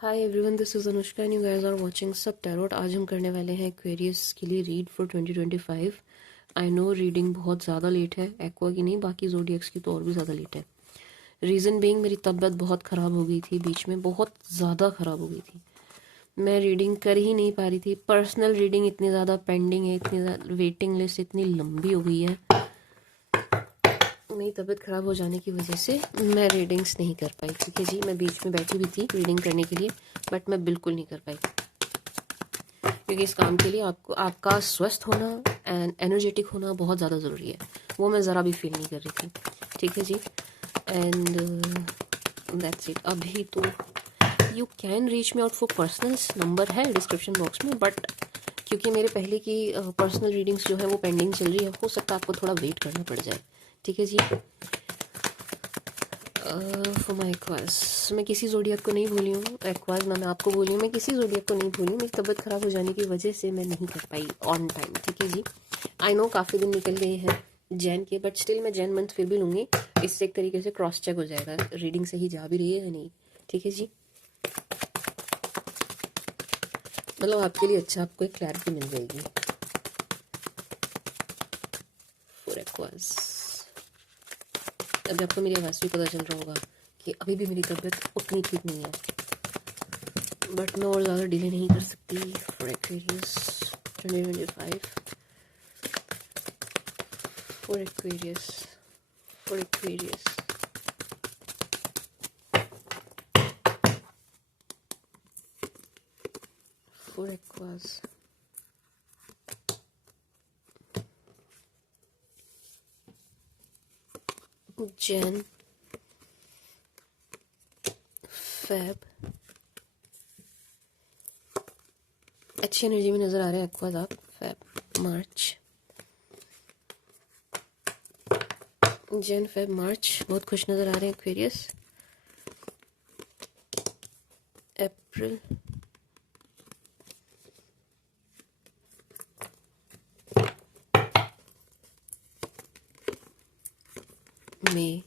Hi everyone, this is Anushka and you guys are watching सब tarot. आज हम करने वाले हैं एक्वेरियस के लिए read for 2025। I know reading बहुत ज़्यादा लेट है, एक्वा की नहीं, बाकी ज़ोडिएक्स की तो और भी ज़्यादा लेट है। रीज़न बीइंग मेरी तबीयत बहुत ख़राब हो गई थी, बीच में बहुत ज़्यादा ख़राब हो गई थी। मैं रीडिंग कर ही नहीं पा रही थी। पर्सनल रीडिंग इतनी ज़्यादा पेंडिंग है, इतनी ज़्यादा वेटिंग लिस्ट इतनी लंबी हो गई है। मेरी तबीयत ख़राब हो जाने की वजह से मैं रीडिंग्स नहीं कर पाई। ठीक है जी, मैं बीच में बैठी हुई थी रीडिंग करने के लिए, बट मैं बिल्कुल नहीं कर पाई क्योंकि इस काम के लिए आपको आपका स्वस्थ होना एंड एनर्जेटिक होना बहुत ज़्यादा ज़रूरी है। वो मैं ज़रा भी फील नहीं कर रही थी। ठीक है जी, एंड दैट्स इट। अभी तो you can reach me out for personals, number है डिस्क्रिप्शन बॉक्स में, बट क्योंकि मेरे पहले की पर्सनल रीडिंग्स जो है वो पेंडिंग चल रही है, हो सकता है आपको थोड़ा वेट करना पड़ जाए। ठीक है जी। फॉर माई एक्वास मैं किसी जोडियक को नहीं भूली हूँ। एक्वास ना मैं आपको भूली हूँ, मैं किसी जोडियक को नहीं भूली हूँ। मेरी तबीयत ख़राब हो जाने की वजह से मैं नहीं कर पाई ऑन टाइम। ठीक है जी, आई नो काफ़ी दिन निकल गए हैं जैन के, बट स्टिल मैं जैन मंथ फिर भी लूँगी। इससे एक तरीके से क्रॉस चेक हो जाएगा रीडिंग सही जा भी रही है या नहीं। ठीक है जी, मतलब आपके लिए अच्छा, आपको एक क्लैरिटी मिल जाएगी फॉर एक्वास। अभी आपको मेरी आवाज़ भी पता चल रहा होगा कि अभी भी मेरी तबीयत उतनी ठीक नहीं है, बट मैं और ज़्यादा डिले नहीं कर सकती। For Aquarius 2025, for Aquarius, for Aquarius, for aqueous. Jain, Feb, अच्छी एनर्जी में नज़र आ रहे हैं एक्वास आप। फेब, मार्च, जैन, फेब, मार्च बहुत खुश नज़र आ रहे हैं एक्वेरियस। अप्रैल, मई,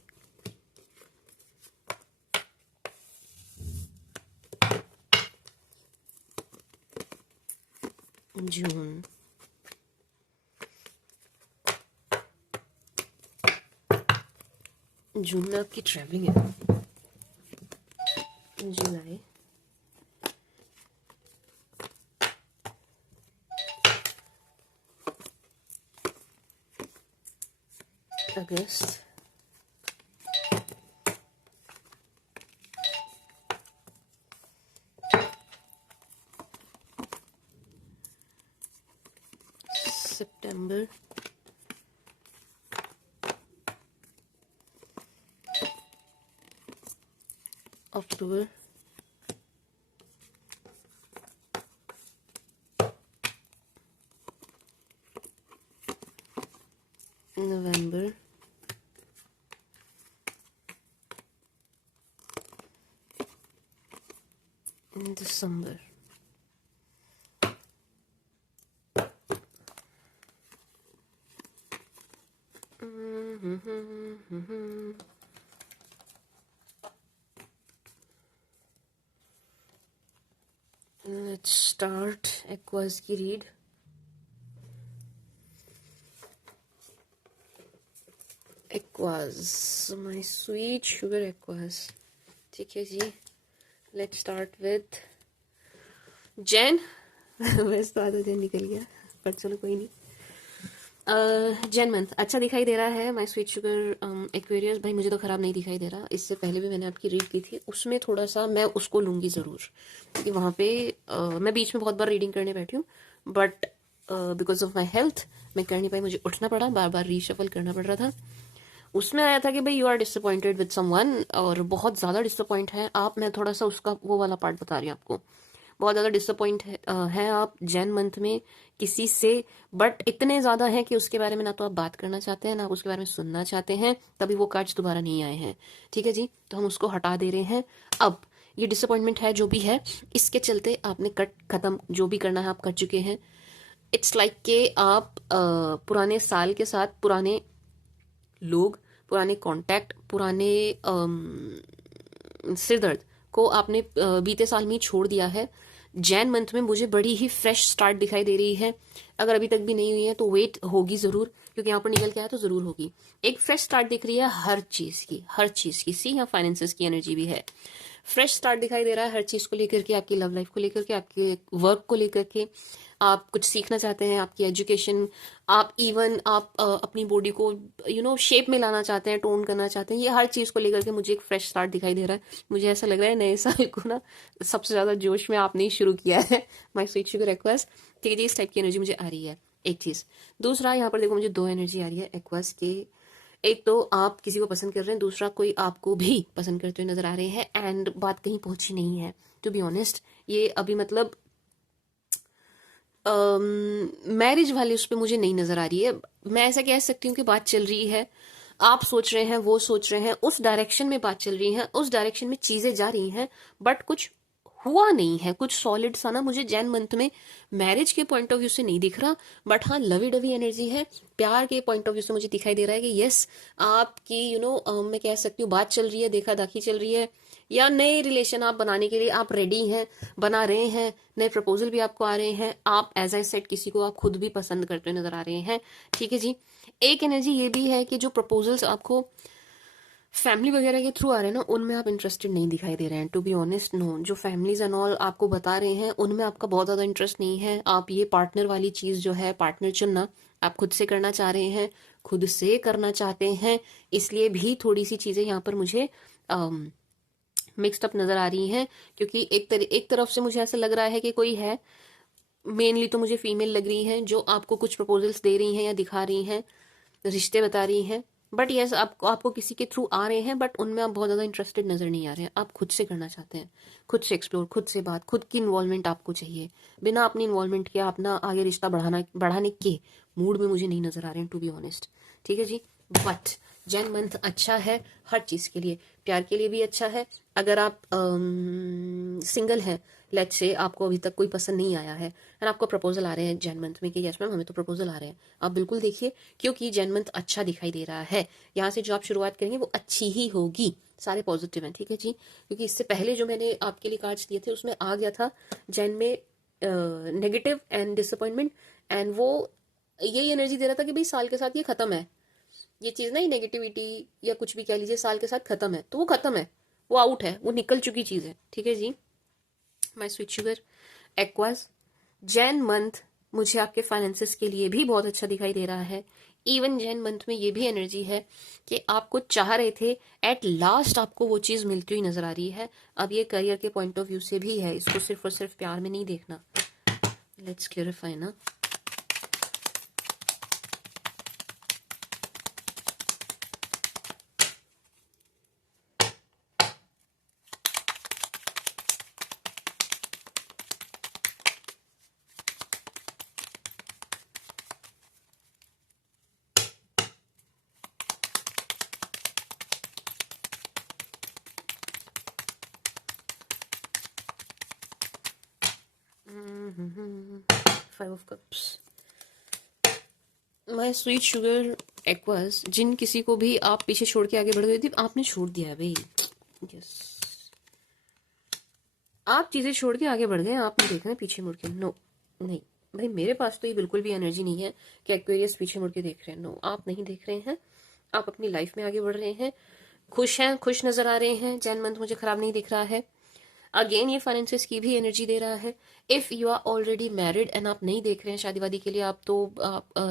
जून, जून में आपकी ट्रैवलिंग है। जुलाई, अगस्त, सितंबर, अक्टूबर, नवंबर, दिसंबर। लेट्स स्टार्ट एक्वास की read. Aqueous, my sweet sugar aqueous. ठीक है जी, लेट्स स्टार्ट विथ जैन। वैसे तो आधा जैन निकल गया, पर चलो कोई नहीं। जैन मंथ अच्छा दिखाई दे रहा है। माय स्वीट शुगर एक्वेरियस, भाई मुझे तो ख़राब नहीं दिखाई दे रहा। इससे पहले भी मैंने आपकी रीड की थी, उसमें थोड़ा सा मैं उसको लूँगी ज़रूर, क्योंकि वहाँ पे मैं बीच में बहुत बार रीडिंग करने बैठी हूँ, but because of my health मैं कर नहीं पाई, मुझे उठना पड़ा, बार बार रीशफल करना पड़ रहा था। उसमें आया था कि भाई you are disappointed with someone, और बहुत ज़्यादा डिसअपॉइंट है आप। मैं थोड़ा सा उसका वो वाला पार्ट बता रही हूँ आपको। बहुत ज़्यादा डिसअपॉइंट है आप जैन मंथ में किसी से, बट इतने ज़्यादा हैं कि उसके बारे में ना तो आप बात करना चाहते हैं, ना आप उसके बारे में सुनना चाहते हैं। तभी वो कार्ड्स दोबारा नहीं आए हैं। ठीक है जी, तो हम उसको हटा दे रहे हैं। अब ये डिसअपॉइंटमेंट है जो भी है, इसके चलते आपने कट खत्म जो भी करना है आप कर चुके हैं। इट्स लाइक कि आप पुराने साल के साथ पुराने लोग, पुराने कांटेक्ट, पुराने सिर दर्द, को आपने बीते साल में ही छोड़ दिया है। जैन मंथ में मुझे बड़ी ही फ्रेश स्टार्ट दिखाई दे रही है। अगर अभी तक भी नहीं हुई है तो वेट होगी जरूर, क्योंकि यहाँ पर निकल के आया तो जरूर होगी। एक फ्रेश स्टार्ट दिख रही है हर चीज की, हर चीज की। सी यहाँ फाइनेंसेस की एनर्जी भी है। फ्रेश स्टार्ट दिखाई दे रहा है हर चीज को लेकर के, आपकी लव लाइफ को लेकर के, आपके वर्क को लेकर के। आप कुछ सीखना चाहते हैं, आपकी एजुकेशन, आप इवन आप अपनी बॉडी को शेप में लाना चाहते हैं, टोन करना चाहते हैं। ये हर चीज को लेकर के मुझे एक फ्रेश स्टार्ट दिखाई दे रहा है। मुझे ऐसा लग रहा है नए साल को ना सबसे ज्यादा जोश में आपने ही शुरू किया है। माई स्वीट शुगर एक्वास। ठीक है जी, इस टाइप की एनर्जी मुझे आ रही है। एक चीज। दूसरा यहाँ पर देखो मुझे दो एनर्जी आ रही है एक्वास के। एक तो आप किसी को पसंद कर रहे हैं, दूसरा कोई आपको भी पसंद करते हुए नजर आ रहे हैं। एंड बात कहीं पहुंची नहीं है, टू बी ऑनेस्ट। ये अभी मतलब मैरिज वाले उस पर मुझे नहीं नजर आ रही है। मैं ऐसा कह सकती हूँ कि बात चल रही है, आप सोच रहे हैं, वो सोच रहे हैं, उस डायरेक्शन में बात चल रही है, उस डायरेक्शन में चीजें जा रही हैं, बट कुछ हुआ नहीं है। कुछ सॉलिड सा ना मुझे जैन मंथ में मैरिज के पॉइंट ऑफ व्यू से नहीं दिख रहा, बट हाँ लवी डवी एनर्जी है। प्यार के पॉइंट ऑफ व्यू से मुझे दिखाई दे रहा है कि यस, आपकी मैं कह सकती हूँ बात चल रही है, देखा दाखी चल रही है, या नए रिलेशन आप बनाने के लिए आप रेडी हैं, बना रहे हैं। नए प्रपोजल भी आपको आ रहे हैं। आप एज आई सेड किसी को आप खुद भी पसंद करते हुए नजर आ रहे हैं। ठीक है जी। एक एनर्जी ये भी है कि जो प्रपोजल्स आपको फैमिली वगैरह के थ्रू आ रहे हैं ना, उनमें आप इंटरेस्टेड नहीं दिखाई दे रहे हैं। टू बी ऑनेस्ट नो, जो फैमिलीज एंड ऑल आपको बता रहे हैं उनमें आपका बहुत ज्यादा इंटरेस्ट नहीं है। आप ये पार्टनर वाली चीज जो है, पार्टनर चुनना, आप खुद से करना चाह रहे हैं, खुद से करना चाहते हैं। इसलिए भी थोड़ी सी चीजें यहाँ पर मुझे मिक्सड अप नजर आ रही हैं, क्योंकि एक तरफ से मुझे ऐसा लग रहा है कि कोई है, मेनली तो मुझे फीमेल लग रही हैं, जो आपको कुछ प्रपोजल्स दे रही हैं या दिखा रही हैं, रिश्ते बता रही हैं। बट यस, आपको किसी के थ्रू आ रहे हैं, बट उनमें आप बहुत ज्यादा इंटरेस्टेड नजर नहीं आ रहे हैं। आप खुद से करना चाहते हैं, खुद से एक्सप्लोर, खुद से बात, खुद की इन्वॉल्वमेंट आपको चाहिए। बिना अपनी इन्वॉल्वमेंट के अपना आगे रिश्ता बढ़ाने के मूड में मुझे नहीं नजर आ रहे हैं, टू बी ऑनेस्ट। ठीक है जी। बट जैन मंथ अच्छा है हर चीज के लिए, प्यार के लिए भी अच्छा है। अगर आप सिंगल हैं, लेट्स से आपको अभी तक कोई पसंद नहीं आया है और आपको प्रपोजल आ रहे हैं जैन मंथ में कि यस मैम हमें तो प्रपोजल आ रहे हैं, आप बिल्कुल देखिए, क्योंकि जैन मंथ अच्छा दिखाई दे रहा है। यहाँ से जो आप शुरुआत करेंगे वो अच्छी ही होगी, सारे पॉजिटिव हैं। ठीक है जी। क्योंकि इससे पहले जो मैंने आपके लिए कार्ड्स दिए थे उसमें आ गया था जैन में नेगेटिव एंड डिसअपॉइंटमेंट, एंड वो यही एनर्जी दे रहा था कि भाई साल के साथ ये खत्म है, ये चीज ना, ये नेगेटिविटी या कुछ भी कह लीजिए, साल के साथ खत्म है। तो वो खत्म है, वो आउट है, वो निकल चुकी चीज है। ठीक है जी। My sweet sugar Aquas, Jan month मुझे आपके फाइनेंसेस के लिए भी बहुत अच्छा दिखाई दे रहा है। इवन जैन मंथ में ये भी एनर्जी है कि आप कुछ चाह रहे थे, एट लास्ट आपको वो चीज मिलती हुई नजर आ रही है। अब ये करियर के पॉइंट ऑफ व्यू से भी है, इसको सिर्फ और सिर्फ प्यार में नहीं देखना। लेट्स क्लियरिफाई ना। Five of cups. My sweet sugar Aquas, जिन किसी को भी आप पीछे छोड़ के आगे बढ़ गए थे, आपने छोड़ दिया है भाई। यस, आप चीजें छोड़ के आगे बढ़ गए, आप नहीं देख रहे हैं पीछे मुड़ के। नो नहीं भाई, मेरे पास तो ये बिल्कुल भी एनर्जी नहीं है कि एक्वेरियस पीछे मुड़ के देख रहे हैं। नो, आप नहीं देख रहे हैं, आप अपनी लाइफ में आगे बढ़ रहे हैं, खुश हैं, खुश नजर आ रहे हैं। जैन मंथ मुझे खराब नहीं दिख रहा है। अगेन ये फाइनेंसेस की भी एनर्जी दे रहा है। If you are already married and आप नहीं देख रहे हैं शादी वादी के लिए, आप तो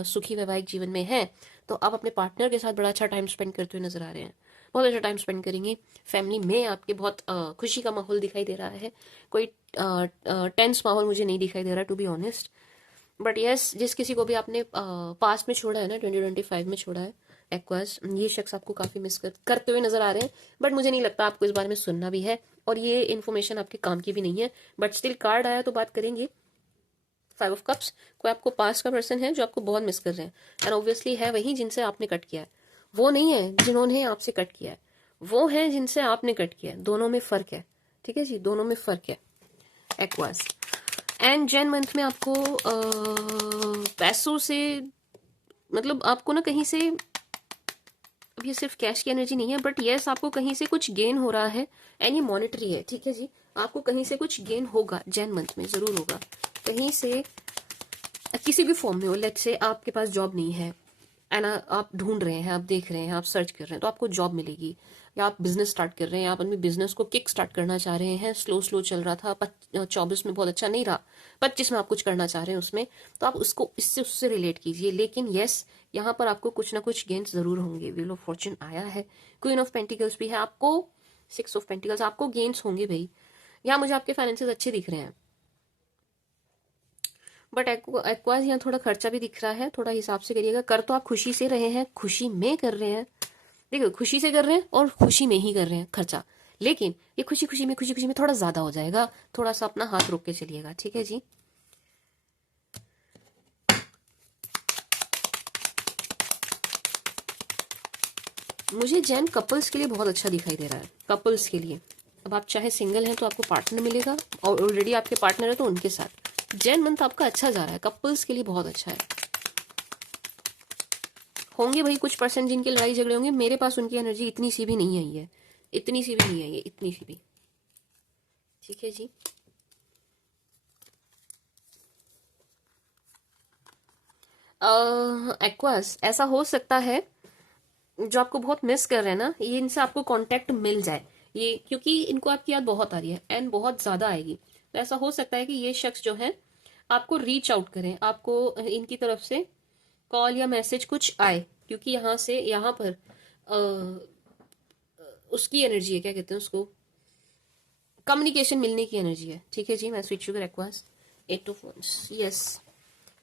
सुखी वैवाहिक जीवन में हैं, तो आप अपने पार्टनर के साथ बड़ा अच्छा टाइम स्पेंड करते हुए नजर आ रहे हैं, बहुत अच्छा टाइम स्पेंड करेंगे। फैमिली में आपके बहुत खुशी का माहौल दिखाई दे रहा है। कोई टेंस माहौल मुझे नहीं दिखाई दे रहा, to be honest. But yes, जिस किसी को भी आपने पास्ट में छोड़ा है ना, 2025 में छोड़ा है एक्वास, ये शख्स आपको काफी मिस करते हुए नजर आ रहे हैं। बट मुझे नहीं लगता आपको इस बारे में सुनना भी है, और ये इन्फॉर्मेशन आपके काम की भी नहीं है। बट स्टिल कार्ड आया तो बात करेंगे। फाइव ऑफ कप्स, कोई आपको पास्ट का पर्सन है जो आपको बहुत मिस कर रहे हैं, एंड ऑब्वियसली है वही जिनसे आपने कट किया है। वो नहीं है जिन्होंने आपसे कट किया है, वो है जिनसे आपने कट किया है। दोनों में फर्क है। ठीक है जी, दोनों में फर्क है एक्वास। एंड जैन मंथ में आपको पैसों से, मतलब आपको ना कहीं से अब ये सिर्फ कैश की एनर्जी नहीं है, बट यस आपको कहीं से कुछ गेन हो रहा है एंड ये मॉनेटरी है, ठीक है जी। आपको कहीं से कुछ गेन होगा, जैन मंथ में जरूर होगा कहीं से, किसी भी फॉर्म में हो। लेट्स से आपके पास जॉब नहीं है एंड आप ढूंढ रहे हैं, आप देख रहे हैं, आप सर्च कर रहे हैं, तो आपको जॉब मिलेगी। या आप बिजनेस स्टार्ट कर रहे हैं, आप अपने बिजनेस को किक स्टार्ट करना चाह रहे हैं, स्लो स्लो चल रहा था, 24 में बहुत अच्छा नहीं रहा, 25 में आप कुछ करना चाह रहे हैं उसमें, तो आप उसको इससे उससे रिलेट कीजिए। लेकिन यस यहाँ पर आपको कुछ ना कुछ गेन्स जरूर होंगे। व्हील ऑफ फॉर्चून आया है, क्वीन ऑफ पेंटिकल्स भी है, आपको 6 ऑफ पेंटिकल्स, आपको गेन्स होंगे भाई। यहाँ मुझे आपके फाइनेंसेस अच्छे दिख रहे हैं, बट एक्वाज यहाँ थोड़ा खर्चा भी दिख रहा है, थोड़ा हिसाब से करिएगा। कर तो आप खुशी से रहे हैं, खुशी में कर रहे हैं, देखो खुशी से कर रहे हैं और खुशी में ही कर रहे हैं खर्चा, लेकिन ये खुशी खुशी में थोड़ा ज्यादा हो जाएगा। थोड़ा सा अपना हाथ रोक के चलिएगा, ठीक है जी। मुझे जैन कपल्स के लिए बहुत अच्छा दिखाई दे रहा है, कपल्स के लिए। अब आप चाहे सिंगल हैं तो आपको पार्टनर मिलेगा, और ऑलरेडी आपके पार्टनर है तो उनके साथ जैन मंथ आपका अच्छा जा रहा है, कपल्स के लिए बहुत अच्छा है। होंगे भाई कुछ परसेंट जिनके लड़ाई झगड़े होंगे, मेरे पास उनकी एनर्जी इतनी सी भी नहीं आई है, इतनी सी भी नहीं आई है, इतनी सी भी, ठीक है जी। एक्वास ऐसा हो सकता है जो आपको बहुत मिस कर रहे हैं ना, ये इनसे आपको कांटेक्ट मिल जाए, ये क्योंकि इनको आपकी याद बहुत आ रही है एंड बहुत ज्यादा आएगी। तो ऐसा हो सकता है कि ये शख्स जो है आपको रीच आउट करें, आपको इनकी तरफ से कॉल या मैसेज कुछ आए, क्योंकि यहाँ से यहाँ पर उसकी एनर्जी है, क्या कहते हैं उसको, कम्युनिकेशन मिलने की एनर्जी है, ठीक है जी। मैं switch sugar Aquas 8 of wands, yes.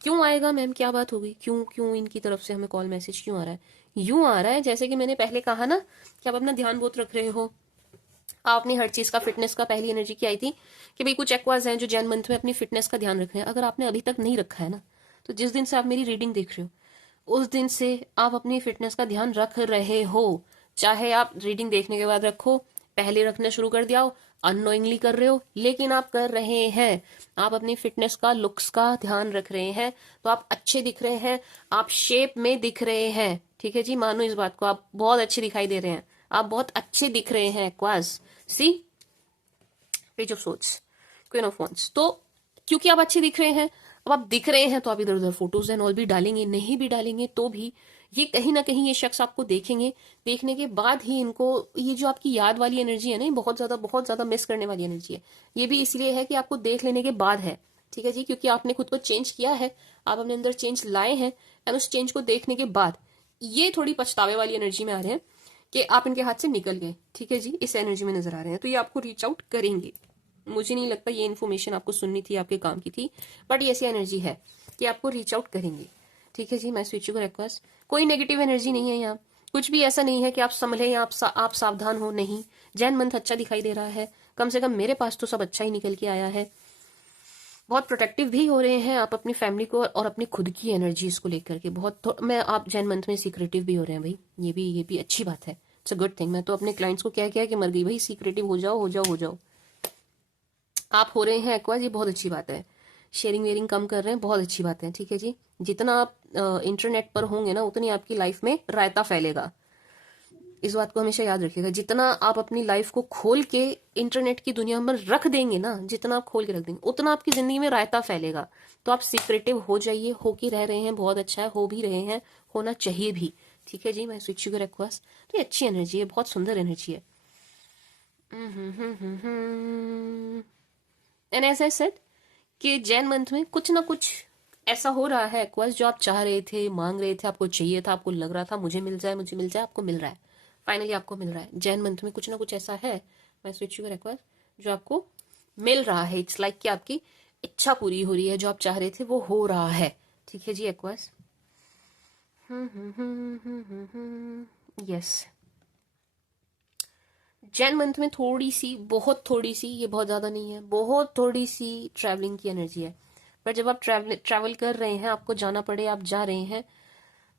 क्यों आएगा मैम, क्या बात होगी, क्यों क्यों इनकी तरफ से हमें कॉल मैसेज क्यों आ रहा है? यूं आ रहा है जैसे कि मैंने पहले कहा ना कि आप अपना ध्यान बहुत रख रहे हो, आपने हर चीज का, फिटनेस का, पहली एनर्जी की आई थी कि भाई कुछ एक्वाज हैं जो जैन मंथ में अपनी फिटनेस का ध्यान रख रहे हैं। अगर आपने अभी तक नहीं रखा है ना, तो जिस दिन से आप मेरी रीडिंग देख रहे हो उस दिन से आप अपनी फिटनेस का ध्यान रख रहे हो। चाहे आप रीडिंग देखने के बाद रखो, पहले रखना शुरू कर दिया हो, अननोइंगली कर रहे हो, लेकिन आप कर रहे हैं, आप अपनी फिटनेस का, लुक्स का ध्यान रख रहे हैं, तो आप अच्छे दिख रहे हैं, आप शेप में दिख रहे हैं, ठीक है जी। मानो इस बात को, आप बहुत अच्छे दिखाई दे रहे हैं, आप बहुत अच्छे दिख रहे हैं क्वास। See page of swords, queen of wands. तो क्योंकि आप अच्छे दिख रहे हैं, अब आप दिख रहे हैं तो आप इधर उधर फोटोज एंड ऑल भी डालेंगे, नहीं भी डालेंगे तो भी ये कहीं ना कहीं ये शख्स आपको देखेंगे, देखने के बाद ही इनको ये जो आपकी याद वाली एनर्जी है ना, बहुत ज्यादा मिस करने वाली एनर्जी है। ये भी इसलिए है कि आपको देख लेने के बाद है, ठीक है जी, क्योंकि आपने खुद को चेंज किया है, आप अपने अंदर चेंज लाए हैं एंड उस चेंज को देखने के बाद ये थोड़ी पछतावे वाली एनर्जी में आ रहे हैं कि आप इनके हाथ से निकल गए, ठीक है जी, इस एनर्जी में नजर आ रहे हैं। तो ये आपको रीच आउट करेंगे, मुझे नहीं लगता ये इन्फॉर्मेशन आपको सुननी थी, आपके काम की थी, बट ये ऐसी एनर्जी है कि आपको रीच आउट करेंगे, ठीक है जी। मैं स्विच को रिक्वेस्ट, कोई नेगेटिव एनर्जी नहीं है यहाँ, कुछ भी ऐसा नहीं है कि आप संभले या आप सावधान हो, नहीं। जैन मंथ अच्छा दिखाई दे रहा है, कम से कम मेरे पास तो सब अच्छा ही निकल के आया है। बहुत प्रोटेक्टिव भी हो रहे हैं आप अपनी फैमिली को और अपनी खुद की एनर्जीज को लेकर के, बहुत मैं आप जैन मंथ में सीक्रेटिव भी हो रहे हैं भाई, ये भी अच्छी बात है, इट्स अ गुड थिंग। मैं तो अपने क्लाइंट्स को क्या कि मर गई भाई, सीक्रेटिव हो जाओ हो जाओ हो जाओ, आप हो रहे हैं एक्वाज, ये बहुत अच्छी बात है। शेयरिंग वेयरिंग कम कर रहे हैं, बहुत अच्छी बात है, ठीक है जी। जितना आप इंटरनेट पर होंगे ना, उतनी आपकी लाइफ में रायता फैलेगा, इस बात को हमेशा याद रखिएगा। जितना आप अपनी लाइफ को खोल के इंटरनेट की दुनिया में रख देंगे ना, जितना आप खोल के रख देंगे, उतना आपकी जिंदगी में रायता फैलेगा। तो आप सीक्रेटिव हो जाइए, हो के रह रहे हैं, बहुत अच्छा है, हो भी रहे हैं, होना चाहिए भी, ठीक है जी। मैं स्विच शुगर एक्वास, तो ये अच्छी एनर्जी है, बहुत सुंदर एनर्जी है। एंड एज आई सेड कि जैन मंथ में कुछ ना कुछ ऐसा हो रहा है एक्वास, जो आप चाह रहे थे, मांग रहे थे, आपको चाहिए था, आपको लग रहा था मुझे मिल जाए मुझे मिल जाए, आपको मिल रहा है, फाइनली आपको मिल रहा है। जैन मंथ में कुछ ना कुछ ऐसा है, मैं स्विच शुगर एक्वास, जो आपको मिल रहा है। इट्स लाइक कि आपकी इच्छा पूरी हो रही है, जो आप चाह रहे थे वो हो रहा है, ठीक है जी एक्वास। यस, जैन मंथ में थोड़ी सी, बहुत थोड़ी सी, ये बहुत ज्यादा नहीं है, बहुत थोड़ी सी ट्रैवलिंग की एनर्जी है। पर जब आप ट्रैवल कर रहे हैं, आपको जाना पड़े, आप जा रहे हैं,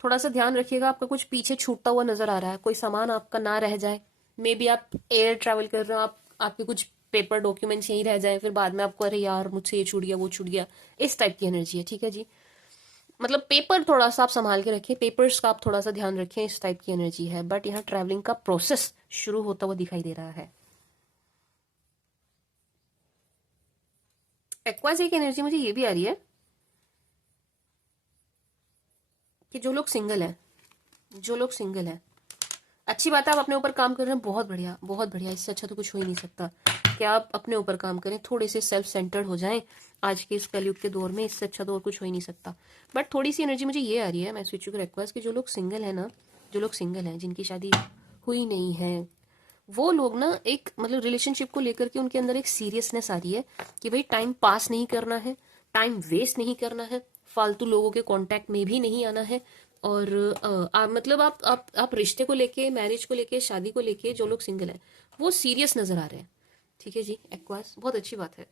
थोड़ा सा ध्यान रखिएगा, आपका कुछ पीछे छूटता हुआ नजर आ रहा है, कोई सामान आपका ना रह जाए। मे बी आप एयर ट्रैवल कर रहे हो, आपके कुछ पेपर डॉक्यूमेंट्स यहीं रह जाए, फिर बाद में आपको अरे यार मुझसे ये छूट गया वो छूट गया, इस टाइप की एनर्जी है, ठीक है जी। मतलब पेपर थोड़ा सा आप संभाल के रखिए, पेपर्स का आप थोड़ा सा ध्यान रखें, इस टाइप की एनर्जी है। बट यहाँ ट्रैवलिंग का प्रोसेस शुरू होता हुआ दिखाई दे रहा है। एक्वास एक एनर्जी मुझे ये भी आ रही है कि जो लोग सिंगल हैं, जो लोग सिंगल हैं, अच्छी बात है, आप अपने ऊपर काम कर रहे हैं, बहुत बढ़िया, बहुत बढ़िया। इससे अच्छा तो कुछ हो ही नहीं सकता कि आप अपने ऊपर काम करें, थोड़े से सेल्फ सेंटर्ड हो जाएं आज के इस कलयुग के दौर में। इससे अच्छा तो और कुछ हो ही नहीं सकता। बट थोड़ी सी एनर्जी मुझे ये आ रही है, मैं स्विच को रिक्वेस्ट, कि जो लोग सिंगल है ना, जो लोग सिंगल हैं, जिनकी शादी हुई नहीं है, वो लोग ना एक मतलब रिलेशनशिप को लेकर के उनके अंदर एक सीरियसनेस आ रही है कि भाई टाइम पास नहीं करना है, टाइम वेस्ट नहीं करना है, फालतू लोगों के कांटेक्ट में भी नहीं आना है। और मतलब आप रिश्ते को लेके, मैरिज को लेके, शादी को लेके, जो लोग सिंगल हैं वो सीरियस नजर आ रहे हैं। ठीक है जी एक्वास, बहुत अच्छी बात है।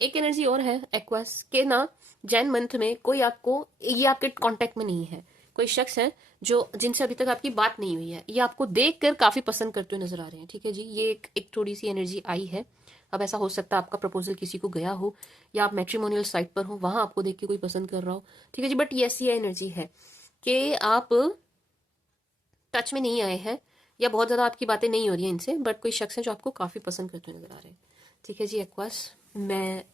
एक एनर्जी और है एक्वास के ना, जैन मंथ में कोई आपको, ये आपके कांटेक्ट में नहीं है, कोई शख्स है जो जिनसे अभी तक आपकी बात नहीं हुई है, ये आपको देख कर काफी पसंद करते हुए नजर आ रहे हैं। ठीक है जी, ये एक थोड़ी सी एनर्जी आई है। अब ऐसा हो सकता है आपका प्रपोजल किसी को गया हो, या आप मैट्रिमोनियल साइट पर हो, वहां आपको देख के कोई पसंद कर रहा हो। ठीक है जी, बट ये ऐसी एनर्जी है कि आप टच में नहीं आए हैं, या बहुत ज्यादा आपकी बातें नहीं हो रही हैं इनसे, बट कोई शख्स है जो आपको काफी पसंद करते हुए नजर आ रहे हैं। ठीक है जी एक्वास, मैं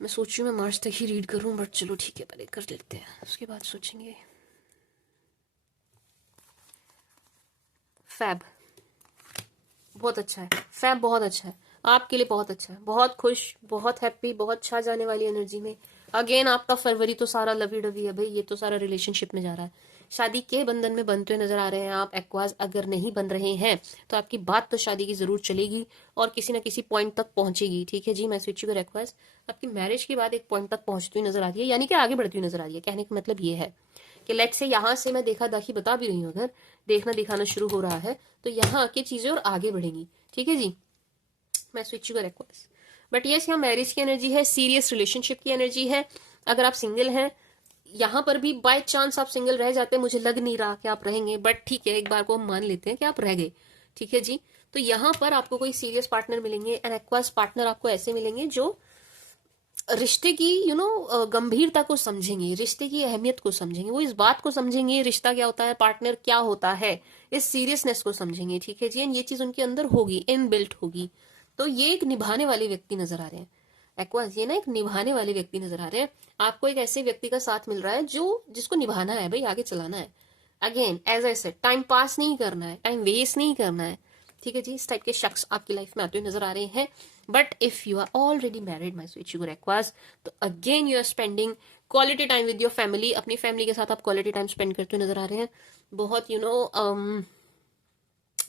सोच रही हूँ मैं मार्च तक ही रीड करूँ, बट चलो ठीक है, पहले कर लेते हैं, उसके बाद सोचेंगे। फैब बहुत अच्छा है, फैब बहुत अच्छा है, आपके लिए बहुत अच्छा है, बहुत खुश, बहुत हैप्पी, बहुत छा जाने वाली एनर्जी में। अगेन आपका फरवरी तो सारा लवी डवी है भाई, ये तो सारा रिलेशनशिप में जा रहा है, शादी के बंधन में बनते हुए नजर आ रहे हैं आप एक्वाज। अगर नहीं बन रहे हैं तो आपकी बात तो शादी की जरूर चलेगी और किसी ना किसी पॉइंट तक पहुंचेगी। ठीक है जी, मैं स्विच कर एक्वाज, आपकी मैरिज की बात एक पॉइंट तक पहुंचती हुई नजर आ रही है, यानी कि आगे बढ़ती हुई नजर आ रही है। कहने का मतलब ये है कि लेट से यहाँ से मैं देखा दाखी बता भी रही हूँ, अगर देखना दिखाना शुरू हो रहा है तो यहाँ की चीजें और आगे बढ़ेंगी। ठीक है जी, मैं स्विच कर एक्वास। बट यस, यहाँ मैरिज की एनर्जी है, सीरियस रिलेशनशिप की एनर्जी है। अगर आप सिंगल हैं, यहाँ पर भी बाय चांस आप सिंगल रह जाते हैं, मुझे लग नहीं रहा कि आप रहेंगे, बट ठीक है, एक बार को हम मान लेते हैं कि आप रह गए। ठीक है जी, तो यहाँ पर आपको कोई सीरियस पार्टनर मिलेंगे, एंड एक्वास पार्टनर आपको ऐसे मिलेंगे जो रिश्ते की गंभीरता को समझेंगे, रिश्ते की अहमियत को समझेंगे, वो इस बात को समझेंगे रिश्ता क्या होता है, पार्टनर क्या होता है, इस सीरियसनेस को समझेंगे। ठीक है जी, एंड ये चीज उनके अंदर होगी, इनबिल्ट होगी। तो ये एक निभाने वाले व्यक्ति नजर आ रहे हैं एक्वास, ये ना एक निभाने वाले व्यक्ति नजर आ रहे हैं। आपको एक ऐसे व्यक्ति का साथ मिल रहा है जो जिसको निभाना है भाई, आगे चलाना है। Again as I said, time pass नहीं करना है, टाइम वेस्ट नहीं करना है। ठीक है जी, इस टाइप के शख्स आपकी लाइफ में आते हुए नजर आ रहे हैं। But if you are already married my sweet sugar Aquas, तो again you are spending quality time with your family, अपनी फैमिली के साथ आप क्वालिटी टाइम स्पेंड करते हुए नजर आ रहे हैं। बहुत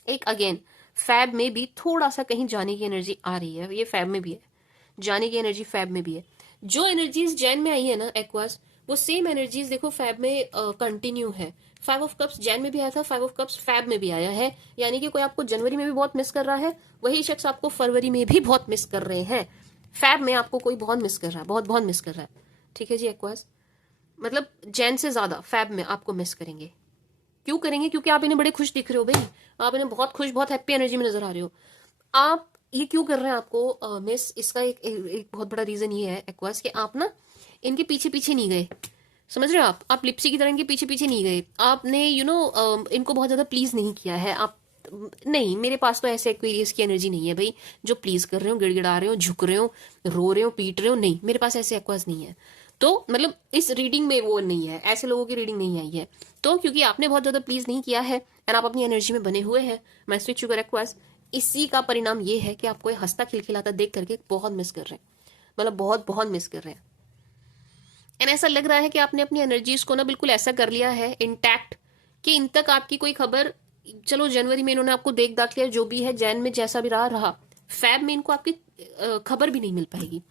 एक अगेन फैब में भी थोड़ा सा कहीं जाने की एनर्जी आ रही है, ये फैब में भी है, जाने की एनर्जी फैब में भी है। जो एनर्जीज जैन में आई है ना एक्वास, वो सेम एनर्जीज देखो फैब में कंटिन्यू है। 5 ऑफ कप्स जैन में भी आया था, 5 ऑफ कप्स फैब में भी आया है, यानी कि कोई आपको जनवरी में भी बहुत मिस कर रहा है, वही शख्स आपको फरवरी में भी बहुत मिस कर रहे हैं। फैब में आपको कोई बहुत मिस कर रहा है, बहुत बहुत मिस कर रहा है। ठीक है जी एक्वास, मतलब जैन से ज्यादा फैब में आपको मिस करेंगे। क्यों करेंगे? क्योंकि आप इन्हें बड़े खुश दिख रहे हो भाई, आप इन्हें बहुत खुश, बहुत हैप्पी एनर्जी में नजर आ रहे हो। आप ये क्यों कर रहे हैं आपको मिस, इसका एक बहुत बड़ा रीजन ये है एक्वास कि आप ना इनके पीछे पीछे नहीं गए। समझ रहे हो आप लिप्सी की तरह इनके पीछे पीछे नहीं गए, आपने इनको बहुत ज्यादा प्लीज नहीं किया है। आप नहीं, मेरे पास तो ऐसे एक्वेरियस की एनर्जी नहीं है भाई, जो प्लीज कर रहे हो, गिड़गिड़ा रहे हो, झुक रहे हो, रो रहे हो, पीट रहे हो, नहीं, मेरे पास ऐसे एक्वास नहीं है। तो मतलब इस रीडिंग में वो नहीं है, ऐसे लोगों की रीडिंग नहीं आई है। तो क्योंकि आपने बहुत ज्यादा प्लीज नहीं किया है एंड आप अपनी एनर्जी में बने हुए हैं, मैं स्विच शुगर एक्वास, इसी का परिणाम ये है कि आपको हंसता खिलखिलाता देख करके बहुत मिस कर रहे हैं, मतलब बहुत बहुत मिस कर रहे हैं। एंड ऐसा लग रहा है कि आपने अपनी एनर्जीज को ना बिल्कुल ऐसा कर लिया है इंटैक्ट कि इन तक आपकी कोई खबर, चलो जनवरी में इन्होंने आपको देख दाख लिया, जो भी है, जैन में जैसा भी रहा, फैब में इनको आपकी खबर भी नहीं मिल पाएगी,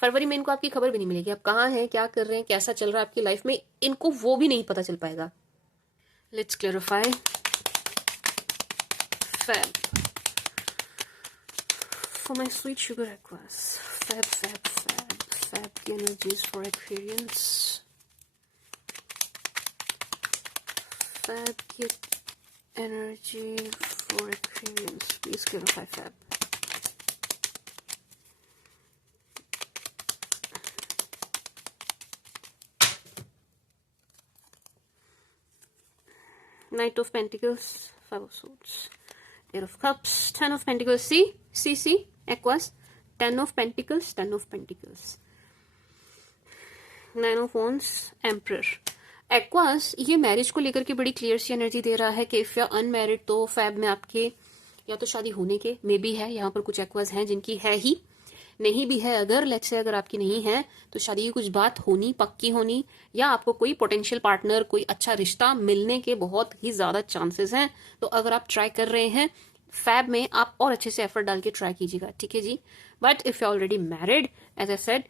फरवरी में इनको आपकी खबर भी नहीं मिलेगी, आप कहाँ हैं, क्या कर रहे हैं, कैसा चल रहा है आपकी लाइफ में, इनको वो भी नहीं पता चल पाएगा। Let's clarify Feb for my sweet sugar aquas. Fab की energies for Aquarians. Fab की energy for Aquarians. Please clarify Fab. Knight of Pentacles, Five of Swords, Air of Cups, Ten of Pentacles. See, Aquas. Ten of Pentacles, Ten of Pentacles, Nine of Wands, Emperor. Aquas ये marriage को लेकर के बड़ी clear सी energy दे रहा है कि if you are unmarried तो फैब में आपके या तो शादी होने के मे बी है, यहाँ पर कुछ एक्वास हैं जिनकी है ही, नहीं भी है अगर लेट्स से अगर आपकी नहीं है तो शादी की कुछ बात होनी पक्की होनी, या आपको कोई पोटेंशियल पार्टनर कोई अच्छा रिश्ता मिलने के बहुत ही ज्यादा चांसेस हैं। तो अगर आप ट्राई कर रहे हैं फैब में आप और अच्छे से एफर्ट डाल के ट्राई कीजिएगा, ठीक है जी। But if you already married as I said,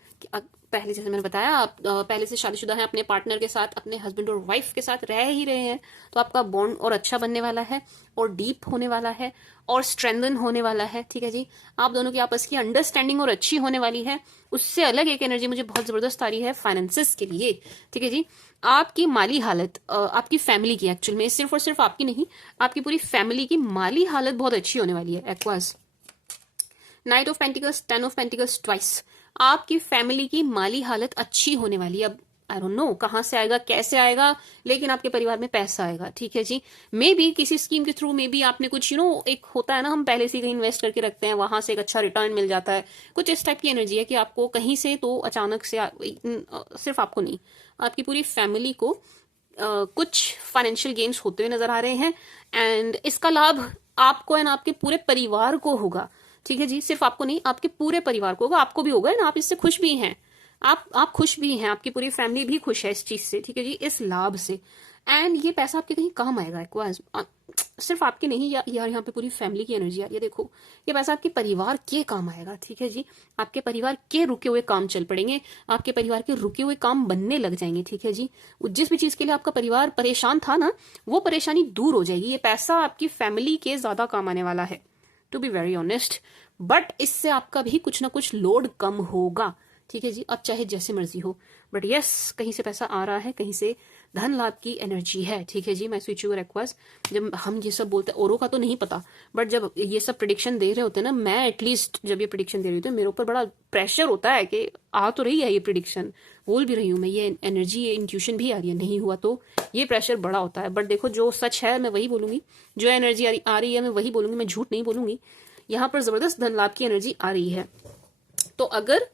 पहले जैसे मैंने बताया आप पहले से शादीशुदा हैं, अपने पार्टनर के साथ अपने हस्बैंड और वाइफ के साथ रह ही रहे हैं, तो आपका बॉन्ड और अच्छा बनने वाला है और डीप होने वाला है और स्ट्रेंथन होने वाला है, ठीक है जी। आप दोनों की आपस की अंडरस्टैंडिंग और अच्छी होने वाली है। उससे अलग एक एनर्जी मुझे बहुत जबरदस्त आ रही है फाइनेंसेस के लिए, ठीक है जी। आपकी माली हालत आपकी फैमिली की एक्चुअल में सिर्फ और सिर्फ आपकी नहीं, आपकी पूरी फैमिली की माली हालत बहुत अच्छी होने वाली है। Aqueous, night of pentacles, ten of pentacles twice, आपकी फैमिली की माली हालत अच्छी होने वाली है। अब आई डोंट नो कहां से आएगा कैसे आएगा, लेकिन आपके परिवार में पैसा आएगा, ठीक है जी। मे बी किसी स्कीम के थ्रू, मे बी आपने कुछ एक होता है ना, हम पहले से कहीं इन्वेस्ट करके रखते हैं, वहां से एक अच्छा रिटर्न मिल जाता है, कुछ इस टाइप की एनर्जी है कि आपको कहीं से तो अचानक से सिर्फ आपको नहीं, आपकी पूरी फैमिली को कुछ फाइनेंशियल गेन्स होते हुए नजर आ रहे हैं। एंड इसका लाभ आपको एंड आपके पूरे परिवार को होगा, ठीक है जी। सिर्फ आपको नहीं, आपके पूरे परिवार को होगा, आपको भी होगा ना, आप इससे खुश भी हैं, आप खुश भी हैं, आपकी पूरी फैमिली भी खुश है इस चीज से, ठीक है जी, इस लाभ से। एंड ये पैसा आपके कहीं काम आएगा, सिर्फ आपके नहीं यार, यहाँ पे पूरी फैमिली की एनर्जी आ रही है। देखो ये पैसा आपके परिवार के काम आएगा, ठीक है जी। आपके परिवार के रुके हुए काम चल पड़ेंगे, आपके परिवार के रुके हुए काम बनने लग जाएंगे, ठीक है जी। जिस भी चीज के लिए आपका परिवार परेशान था ना, वो परेशानी दूर हो जाएगी। ये पैसा आपकी फैमिली के ज्यादा काम आने वाला है, to be very honest. But इससे आपका भी कुछ ना कुछ लोड कम होगा, ठीक है जी। अब चाहे जैसे मर्जी हो, बट यस कहीं से पैसा आ रहा है, कहीं से धन लाभ की एनर्जी है, ठीक है जी। मैं स्विच यूर एक्वास, जब हम ये सब बोलते हैं, औरों का तो नहीं पता, बट जब ये सब प्रिडिक्शन दे रहे होते हैं ना, मैं एटलीस्ट जब ये प्रिडिक्शन दे रही होती है, मेरे ऊपर बड़ा प्रेशर होता है कि आ तो रही है ये प्रिडिक्शन, बोल भी रही हूँ मैं, ये एनर्जी ये इंट्यूशन भी आ रही है, नहीं हुआ तो ये प्रेशर बड़ा होता है। बट देखो जो सच है मैं वही बोलूंगी, जो एनर्जी आ रही है मैं वही बोलूंगी, मैं झूठ नहीं बोलूंगी। यहाँ पर जबरदस्त धन लाभ की एनर्जी आ रही है। तो अगर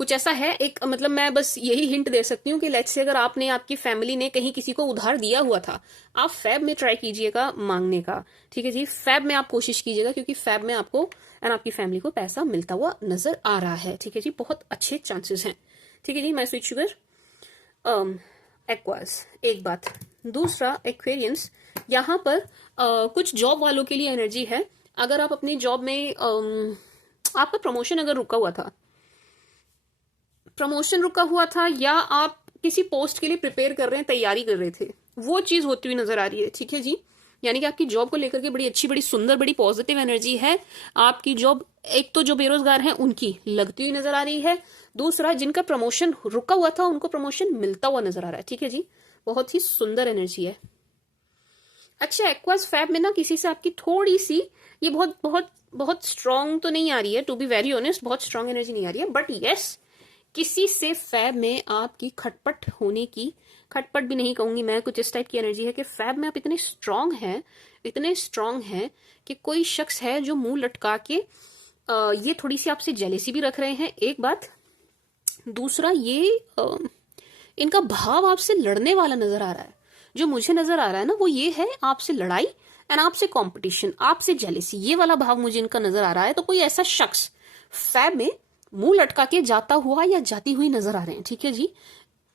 कुछ ऐसा है, एक मतलब मैं बस यही हिंट दे सकती हूँ कि लेट्स से अगर आपने, आपकी फैमिली ने कहीं किसी को उधार दिया हुआ था, आप फैब में ट्राई कीजिएगा मांगने का, ठीक है जी। फैब में आप कोशिश कीजिएगा, क्योंकि फैब में आपको एंड आपकी फैमिली को पैसा मिलता हुआ नजर आ रहा है, ठीक है जी। बहुत अच्छे चांसेस हैं, ठीक है जी। मैं स्वीट शुगर एक्वास, एक बात। दूसरा एक्वेरियंस, यहाँ पर कुछ जॉब वालों के लिए एनर्जी है। अगर आप अपनी जॉब में आपका प्रमोशन अगर रुका हुआ था, प्रमोशन रुका हुआ था, या आप किसी पोस्ट के लिए प्रिपेयर कर रहे हैं, तैयारी कर रहे थे, वो चीज होती हुई नजर आ रही है, ठीक है जी। यानी कि आपकी जॉब को लेकर के बड़ी अच्छी, बड़ी सुंदर, बड़ी पॉजिटिव एनर्जी है। आपकी जॉब, एक तो जो बेरोजगार हैं उनकी लगती हुई नजर आ रही है, दूसरा जिनका प्रमोशन रुका हुआ था उनको प्रमोशन मिलता हुआ नजर आ रहा है, ठीक है जी। बहुत ही सुंदर एनर्जी है। अच्छा, एक्वास फैब में ना किसी से आपकी थोड़ी सी, ये बहुत बहुत बहुत स्ट्रांग तो नहीं आ रही है, टू बी वेरी ऑनेस्ट, बहुत स्ट्रांग एनर्जी नहीं आ रही है, बट यस किसी से फैब में आपकी खटपट होने की, खटपट भी नहीं कहूंगी मैं, कुछ इस टाइप की एनर्जी है कि फैब में आप इतने स्ट्रांग हैं, इतने स्ट्रांग हैं कि कोई शख्स है जो मुंह लटका के ये थोड़ी सी आपसे जेलेसी भी रख रहे हैं, एक बात। दूसरा ये इनका भाव आपसे लड़ने वाला नजर आ रहा है। जो मुझे नजर आ रहा है ना, वो ये है आपसे लड़ाई एंड आपसे कंपटीशन, आपसे जेलेसी, ये वाला भाव मुझे इनका नजर आ रहा है। तो कोई ऐसा शख्स फैब में मुंह लटका के जाता हुआ या जाती हुई नजर आ रहे हैं, ठीक है जी।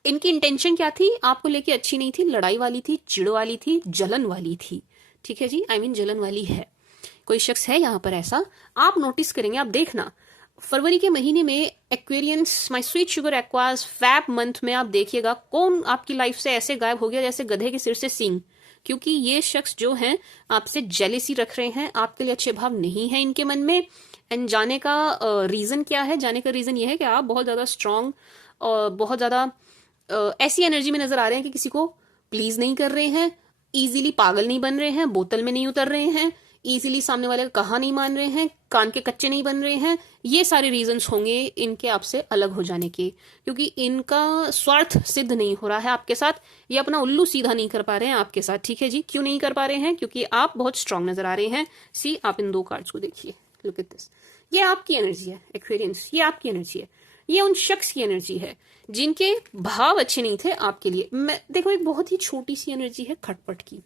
इनकी इंटेंशन क्या थी, आपको लेके अच्छी नहीं थी, लड़ाई वाली थी, चिड़ वाली थी, जलन वाली थी, ठीक है जी। आई मीन जलन वाली है, कोई शख्स है यहाँ पर ऐसा, आप नोटिस करेंगे, आप देखना फरवरी के महीने में Aquarians, my sweet sugar Aquas, Feb month में आप देखिएगा कौन आपकी लाइफ से ऐसे गायब हो गया जैसे गधे के सिर से सींग। क्योंकि ये शख्स जो हैं आपसे जेलेसी रख रहे हैं, आपके लिए अच्छे भाव नहीं है इनके मन में। एंड जाने का रीजन क्या है, जाने का रीजन ये है कि आप बहुत ज्यादा स्ट्रांग और बहुत ज्यादा ऐसी एनर्जी में नजर आ रहे हैं कि किसी को प्लीज नहीं कर रहे हैं, इजीली पागल नहीं बन रहे हैं, बोतल में नहीं उतर रहे हैं, इजीली सामने वाले का कहा नहीं मान रहे हैं, कान के कच्चे नहीं बन रहे हैं, ये सारे रीजंस होंगे इनके आपसे अलग हो जाने के, क्योंकि इनका स्वार्थ सिद्ध नहीं हो रहा है आपके साथ, ये अपना उल्लू सीधा नहीं कर पा रहे हैं आपके साथ, ठीक है जी। क्यों नहीं कर पा रहे हैं? क्योंकि आप बहुत स्ट्रांग नजर आ रहे हैं। सी, आप इन 2 कार्ड्स को देखिए, लुक एट दिस, ये आपकी एनर्जी है एक्वेरियंस, ये आपकी एनर्जी है, ये उन शख्स की एनर्जी है जिनके भाव अच्छे नहीं थे आपके लिए। मैं देखो, एक बहुत ही छोटी सी एनर्जी है खटपट की,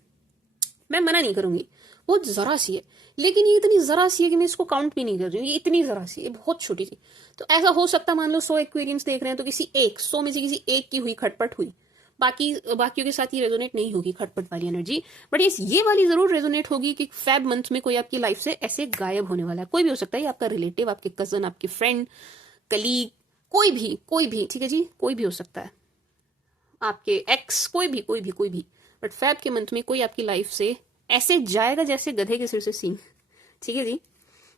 मैं मना नहीं करूंगी, बहुत जरा सी है, लेकिन ये इतनी जरा सी है कि मैं इसको काउंट भी नहीं कर रही हूँ, ये इतनी जरा सी है, बहुत छोटी सी। तो ऐसा हो सकता, मान लो 100 एक्वेरियंस देख रहे हैं तो किसी 100 में से किसी एक की हुई खटपट हुई, बाकियों के साथ ये रेजोनेट नहीं होगी खटपट वाली एनर्जी, बट ये वाली जरूर रेजोनेट होगी कि फेब मंथ में कोई आपकी लाइफ से ऐसे गायब होने वाला है। कोई भी हो सकता है, आपका रिलेटिव, आपके कजन, आपके फ्रेंड, कलीग, कोई भी, ठीक है जी, कोई भी हो सकता है, आपके एक्स, कोई भी, बट फैब के मंथ में कोई आपकी लाइफ से ऐसे जाएगा जैसे गधे के सिर से सींग, ठीक है जी।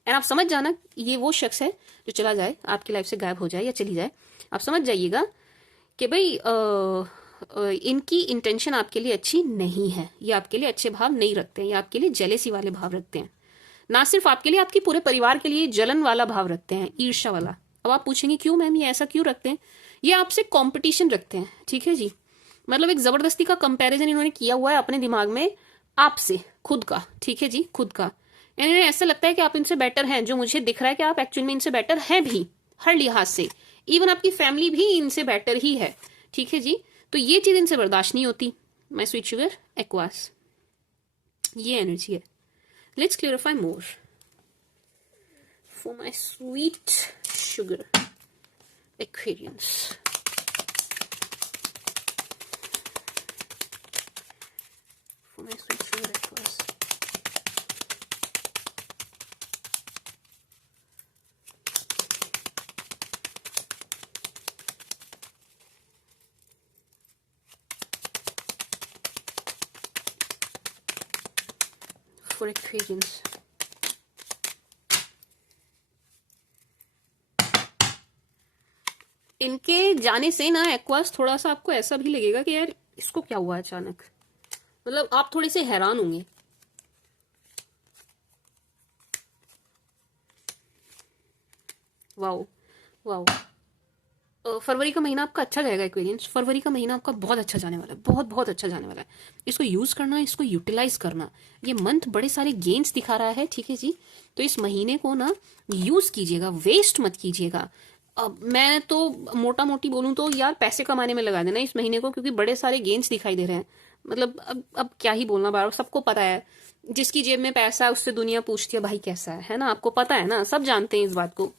एंड आप समझ जाना, ये वो शख्स है जो चला जाए, आपकी लाइफ से गायब हो जाए या चली जाए, आप समझ जाइएगा कि भाई इनकी इंटेंशन आपके लिए अच्छी नहीं है, ये आपके लिए अच्छे भाव नहीं रखते हैं, ये आपके लिए जेलेसी वाले भाव रखते हैं, ना सिर्फ आपके लिए, आपके पूरे परिवार के लिए जलन वाला भाव रखते हैं, ईर्ष्या वाला। अब आप पूछेंगे क्यों मैम, ये ऐसा क्यों रखते हैं? ये आपसे कंपटीशन रखते हैं, ठीक है जी, मतलब एक जबरदस्ती का कंपैरिजन इन्होंने किया हुआ है अपने दिमाग में आपसे, खुद का, ठीक है जी, खुद का। इन्हें ऐसा लगता है कि आप इनसे बेटर हैं, जो मुझे दिख रहा है कि आप एक्चुअल में इनसे बेटर हैं भी, हर लिहाज से, इवन आपकी फैमिली भी इनसे बेटर ही है, ठीक है जी। तो ये चीज इनसे बर्दाश्त नहीं होती। माय स्वीट शुगर एक्वास, ये एनर्जी है। Let's clarify more for my sweet sugar Aquarians. My sweet sugar Aquas. For Aquarians. इनके जाने से ना एक्वास थोड़ा सा आपको ऐसा भी लगेगा कि यार इसको क्या हुआ अचानक, मतलब आप थोड़े से हैरान होंगे। वाओ वाओ, फरवरी का महीना आपका अच्छा जाएगा एक्वेरियंस, फरवरी का महीना आपका बहुत अच्छा जाने वाला है, बहुत अच्छा जाने वाला है। इसको यूज करना, इसको यूटिलाइज करना। ये मंथ बड़े सारे गेन्स दिखा रहा है, ठीक है जी। तो इस महीने को ना यूज कीजिएगा, वेस्ट मत कीजिएगा। अब मैं तो मोटा मोटी बोलूं तो यार पैसे कमाने में लगा देना इस महीने को, क्योंकि बड़े सारे गेन्स दिखाई दे रहे हैं। मतलब अब क्या ही बोलना, बार सबको पता है, जिसकी जेब में पैसा है उससे दुनिया पूछती है भाई कैसा है ना, आपको पता है ना, सब जानते हैं इस बात को।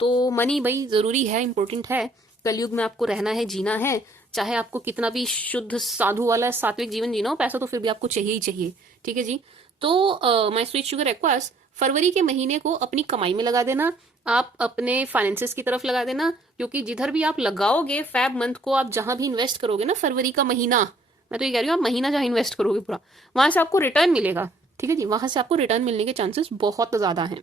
तो मनी भाई जरूरी है, इंपॉर्टेंट है, कलयुग में आपको रहना है, जीना है, चाहे आपको कितना भी शुद्ध साधु वाला सात्विक जीवन जीना हो, पैसा तो फिर भी आपको चाहिए ही चाहिए, ठीक है जी। तो माय स्वीट शुगर एक्वास, फरवरी के महीने को अपनी कमाई में लगा देना, आप अपने फाइनेंसेस की तरफ लगा देना, क्योंकि जिधर भी आप लगाओगे फैब मंथ को, आप जहां भी इन्वेस्ट करोगे ना फरवरी का महीना, मैं तो ये कह रही हूँ आप महीना जहां इन्वेस्ट करोगे पूरा, वहां से आपको रिटर्न मिलेगा, ठीक है जी, वहां से आपको रिटर्न मिलने के चांसेस बहुत ज्यादा हैं।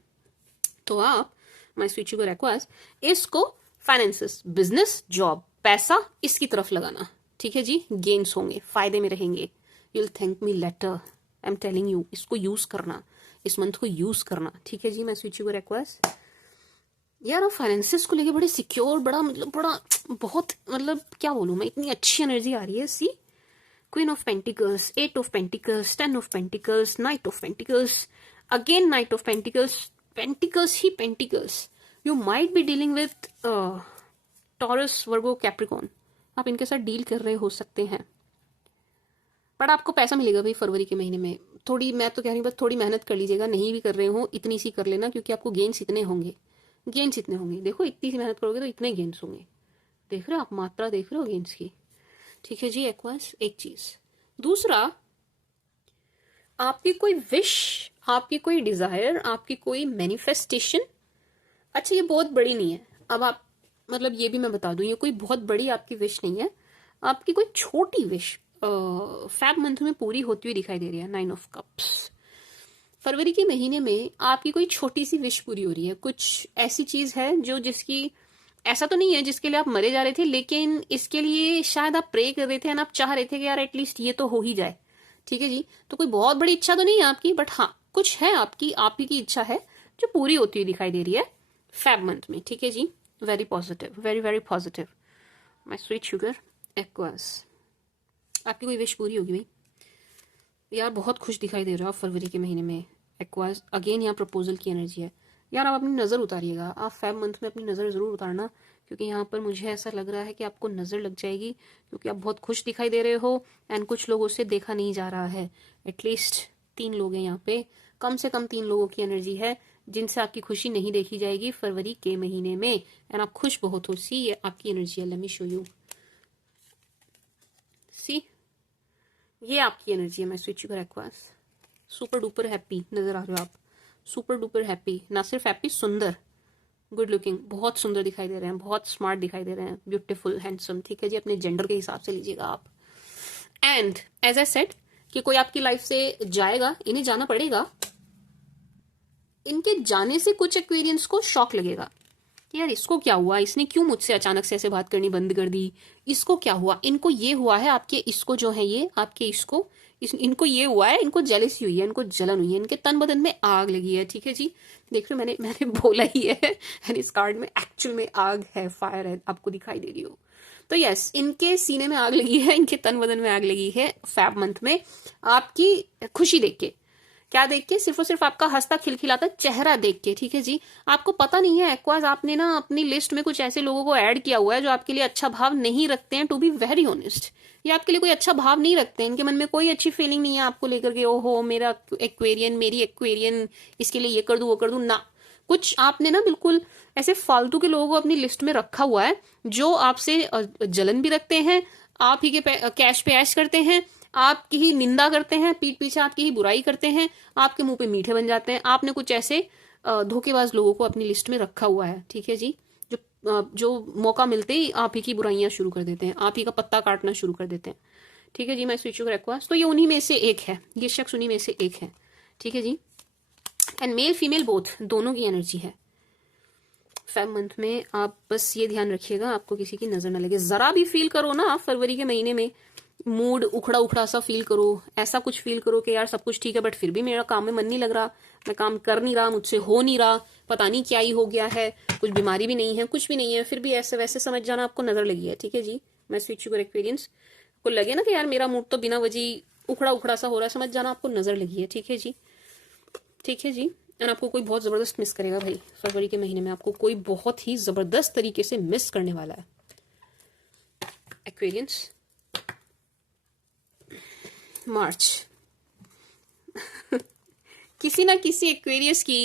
तो आप माय स्वीट शुगर एक्वास इसको फाइनेंसेस, बिजनेस, जॉब, पैसा, इसकी तरफ लगाना, ठीक है जी, गेन्स होंगे, फायदे में रहेंगे, you will thank me later, I am telling you. इसको यूज करना, इस मंथ को यूज करना, ठीक है जी। माय स्वीट शुगर एक्वास, यार आप फाइनेंसेस को लेके बड़े सिक्योर, बड़ा बहुत मतलब क्या बोलूं मैं, इतनी अच्छी एनर्जी आ रही है। सी, Queen of Pentacles, 8 of Pentacles, 10 of Pentacles, Knight of Pentacles, again Knight of Pentacles, Pentacles he Pentacles. You might be dealing with Taurus, Virgo, Capricorn. आप इनके साथ डील कर रहे हो सकते हैं, बट आपको पैसा मिलेगा भाई फरवरी के महीने में। थोड़ी, मैं तो कह रही हूँ बस थोड़ी मेहनत कर लीजिएगा, नहीं भी कर रहे हो इतनी सी कर लेना, क्योंकि आपको गेन्स इतने होंगे, गेन्स इतने होंगे। देखो इतनी सी मेहनत करोगे तो इतने गेन्स होंगे, देख रहे हो आप, मात्रा देख रहे हो गेन्स की, ठीक है जी एक्वास। एक चीज, दूसरा, आपकी कोई विश, आपकी कोई डिजायर, आपकी कोई मैनिफेस्टेशन, अच्छा ये बहुत बड़ी नहीं है, अब आप मतलब ये भी मैं बता दूं, ये कोई बहुत बड़ी आपकी विश नहीं है, आपकी कोई छोटी विश फैब मंथ में पूरी होती हुई दिखाई दे रही है। 9 ऑफ कप्स, फरवरी के महीने में आपकी कोई छोटी सी विश पूरी हो रही है, कुछ ऐसी चीज है जो, जिसकी, ऐसा तो नहीं है जिसके लिए आप मरे जा रहे थे, लेकिन इसके लिए शायद आप प्रे कर रहे थे, आप चाह रहे थे कि यार एटलीस्ट ये तो हो ही जाए, ठीक है जी। तो कोई बहुत बड़ी इच्छा तो नहीं है आपकी, बट हाँ कुछ है आपकी आप ही की इच्छा है जो पूरी होती हुई दिखाई दे रही है फेब मंथ में, ठीक है जी। Very positive, very very positive my sweet sugar Aquas. आपकी कोई विश पूरी होगी भाई यार, बहुत खुश दिखाई दे रहा हो फरवरी के महीने में एक्वास। अगेन यहाँ प्रपोजल की एनर्जी है यार। आप अपनी नज़र उतारिएगा, आप फेब मंथ में अपनी नज़र ज़रूर उतारना, क्योंकि यहाँ पर मुझे ऐसा लग रहा है कि आपको नज़र लग जाएगी, क्योंकि आप बहुत खुश दिखाई दे रहे हो एंड कुछ लोगों से देखा नहीं जा रहा है। एटलीस्ट 3 लोग हैं यहाँ पे, कम से कम 3 लोगों की एनर्जी है जिनसे आपकी खुशी नहीं देखी जाएगी फरवरी के महीने में, एंड आप खुश बहुत हो। सी, ये आपकी एनर्जी है, लेट मी शो यू। सी, ये आपकी एनर्जी है my sweet sugar aqueous. Super duper happy नजर आ रहे हो आप, सुपर डुपर हैप्पी, ना सिर्फ हैप्पी, सुंदर, गुड लुकिंग, बहुत सुंदर दिखाई दे रहे हैं, बहुत स्मार्ट दिखाई दे रहे हैं, ब्यूटीफुल, हैंडसम, ठीक है जी। अपने जेंडर के हिसाब से लीजिएगा आप। एंड एज आई सेड कि कोई आपकी लाइफ से जाएगा, इन्हें जाना पड़ेगा, इनके जाने से कुछ एक्वेरियंस को शॉक लगेगा कि यार इसको क्या हुआ, इसने क्यों मुझसे अचानक से ऐसे बात करनी बंद कर दी, इसको क्या हुआ, इनको ये हुआ है, आपके इसको जो है ये आपके इसको इनको ये हुआ है, इनको जेलसी हुई है, इनको जलन हुई है, इनके तन बदन में आग लगी है, ठीक है जी। देख रहे हो, मैंने बोला ही है, एंड इस कार्ड में एक्चुअल में आग है, फायर है, आपको दिखाई दे रही हो। तो यस, इनके सीने में आग लगी है, इनके तन बदन में आग लगी है फेब मंथ में, आपकी खुशी देख के। क्या देख के? सिर्फ और सिर्फ आपका हंसता खिलखिलाता चेहरा देख के, ठीक है जी। आपको पता नहीं है एक्वास, आपने ना अपनी लिस्ट में कुछ ऐसे लोगों को ऐड किया हुआ है जो आपके लिए अच्छा भाव नहीं रखते हैं, टू बी वेरी ऑनेस्ट। ये आपके लिए कोई अच्छा भाव नहीं रखते हैं, इनके मन में कोई अच्छी फीलिंग नहीं है आपको लेकर के, ओहो मेरा एक्वेरियन, मेरी एक्वेरियन, इसके लिए ये कर दूं वो कर दूं ना। कुछ आपने ना बिल्कुल ऐसे फालतू के लोगों को अपनी लिस्ट में रखा हुआ है जो आपसे जलन भी रखते हैं, आप ही के कैश पे ऐश करते हैं, आपकी ही निंदा करते हैं, पीठ पीछे आपकी ही बुराई करते हैं, आपके मुंह पे मीठे बन जाते हैं। आपने कुछ ऐसे धोखेबाज लोगों को अपनी लिस्ट में रखा हुआ है, ठीक है जी, जो मौका मिलते ही आप ही की बुराइयां शुरू कर देते हैं, आप ही का पत्ता काटना शुरू कर देते हैं, ठीक है जी। मैं स्वीट शुगर एक्वास, तो ये उन्हीं में से एक है, ये शख्स उन्हीं में से एक है, ठीक है जी। एंड मेल फीमेल बोथ, दोनों की एनर्जी है फेब मंथ में। आप बस ये ध्यान रखिएगा आपको किसी की नजर ना लगे। जरा भी फील करो ना फरवरी के महीने में मूड उखड़ा उखड़ा सा फील करो, ऐसा कुछ फील करो कि यार सब कुछ ठीक है बट फिर भी मेरा काम में मन नहीं लग रहा, मैं काम कर नहीं रहा, मुझसे हो नहीं रहा, पता नहीं क्या ही हो गया है, कुछ बीमारी भी नहीं है, कुछ भी नहीं है, फिर भी ऐसे वैसे समझ जाना आपको नजर लगी है, ठीक है जी। मैं स्वीट शुगर एक्सपीरियंस को लगे ना कि यार मेरा मूड तो बिना वजह उखड़ा उखड़ा सा हो रहा है, समझ जाना आपको नजर लगी है, ठीक है जी, ठीक है जी। एंड आपको कोई बहुत जबरदस्त मिस करेगा भाई फरवरी के महीने में, आपको कोई बहुत ही जबरदस्त तरीके से मिस करने वाला है एक्वेरियंस। मार्च किसी ना किसी एक्वेरियस की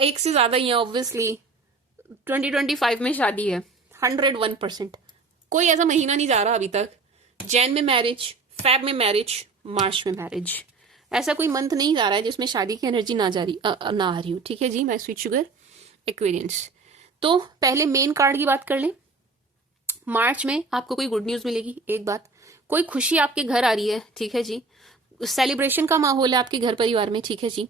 एक से ज्यादा ही ऑब्वियसली 2025 में शादी है 101%। कोई ऐसा महीना नहीं जा रहा अभी तक, जैन में मैरिज, फेब में मैरिज, मार्च में मैरिज, ऐसा कोई मंथ नहीं जा रहा है जिसमें शादी की एनर्जी ना आ रही हो, ठीक है जी। मैं स्वीट शुगर एक्वेरियंस। तो पहले मेन कार्ड की बात कर लें। मार्च में आपको कोई गुड न्यूज मिलेगी, एक बात, कोई खुशी आपके घर आ रही है, ठीक है जी। सेलिब्रेशन का माहौल है आपके घर परिवार में, ठीक है जी।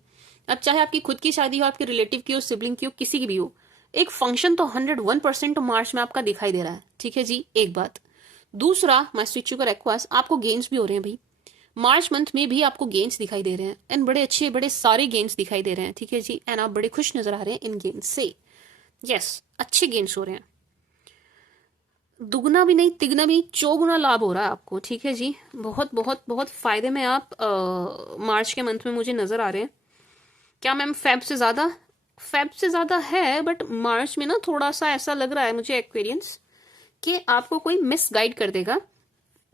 अब चाहे आपकी खुद की शादी हो, आपके रिलेटिव की हो, सिबलिंग की हो, किसी की भी हो, एक फंक्शन तो 101% मार्च में आपका दिखाई दे रहा है, ठीक है जी, एक बात। दूसरा, माय स्वीट शुगर एक्वास, आपको गेम्स भी हो रहे हैं भाई मार्च मंथ में भी, आपको गेम्स दिखाई दे रहे हैं एंड बड़े अच्छे बड़े सारे गेम्स दिखाई दे रहे हैं, ठीक है जी। एंड आप बड़े खुश नजर आ रहे हैं इन गेम्स से, यस, अच्छे गेम्स हो रहे हैं, दुगना भी नहीं तिगना भी चौगुना लाभ हो रहा है आपको, ठीक है जी। बहुत बहुत बहुत फायदे में आप मार्च के मंथ में मुझे नजर आ रहे हैं। क्या मैम फेब से ज्यादा है, बट मार्च में ना थोड़ा सा ऐसा लग रहा है मुझे एक्सपीरियंस कि आपको कोई मिस गाइड कर देगा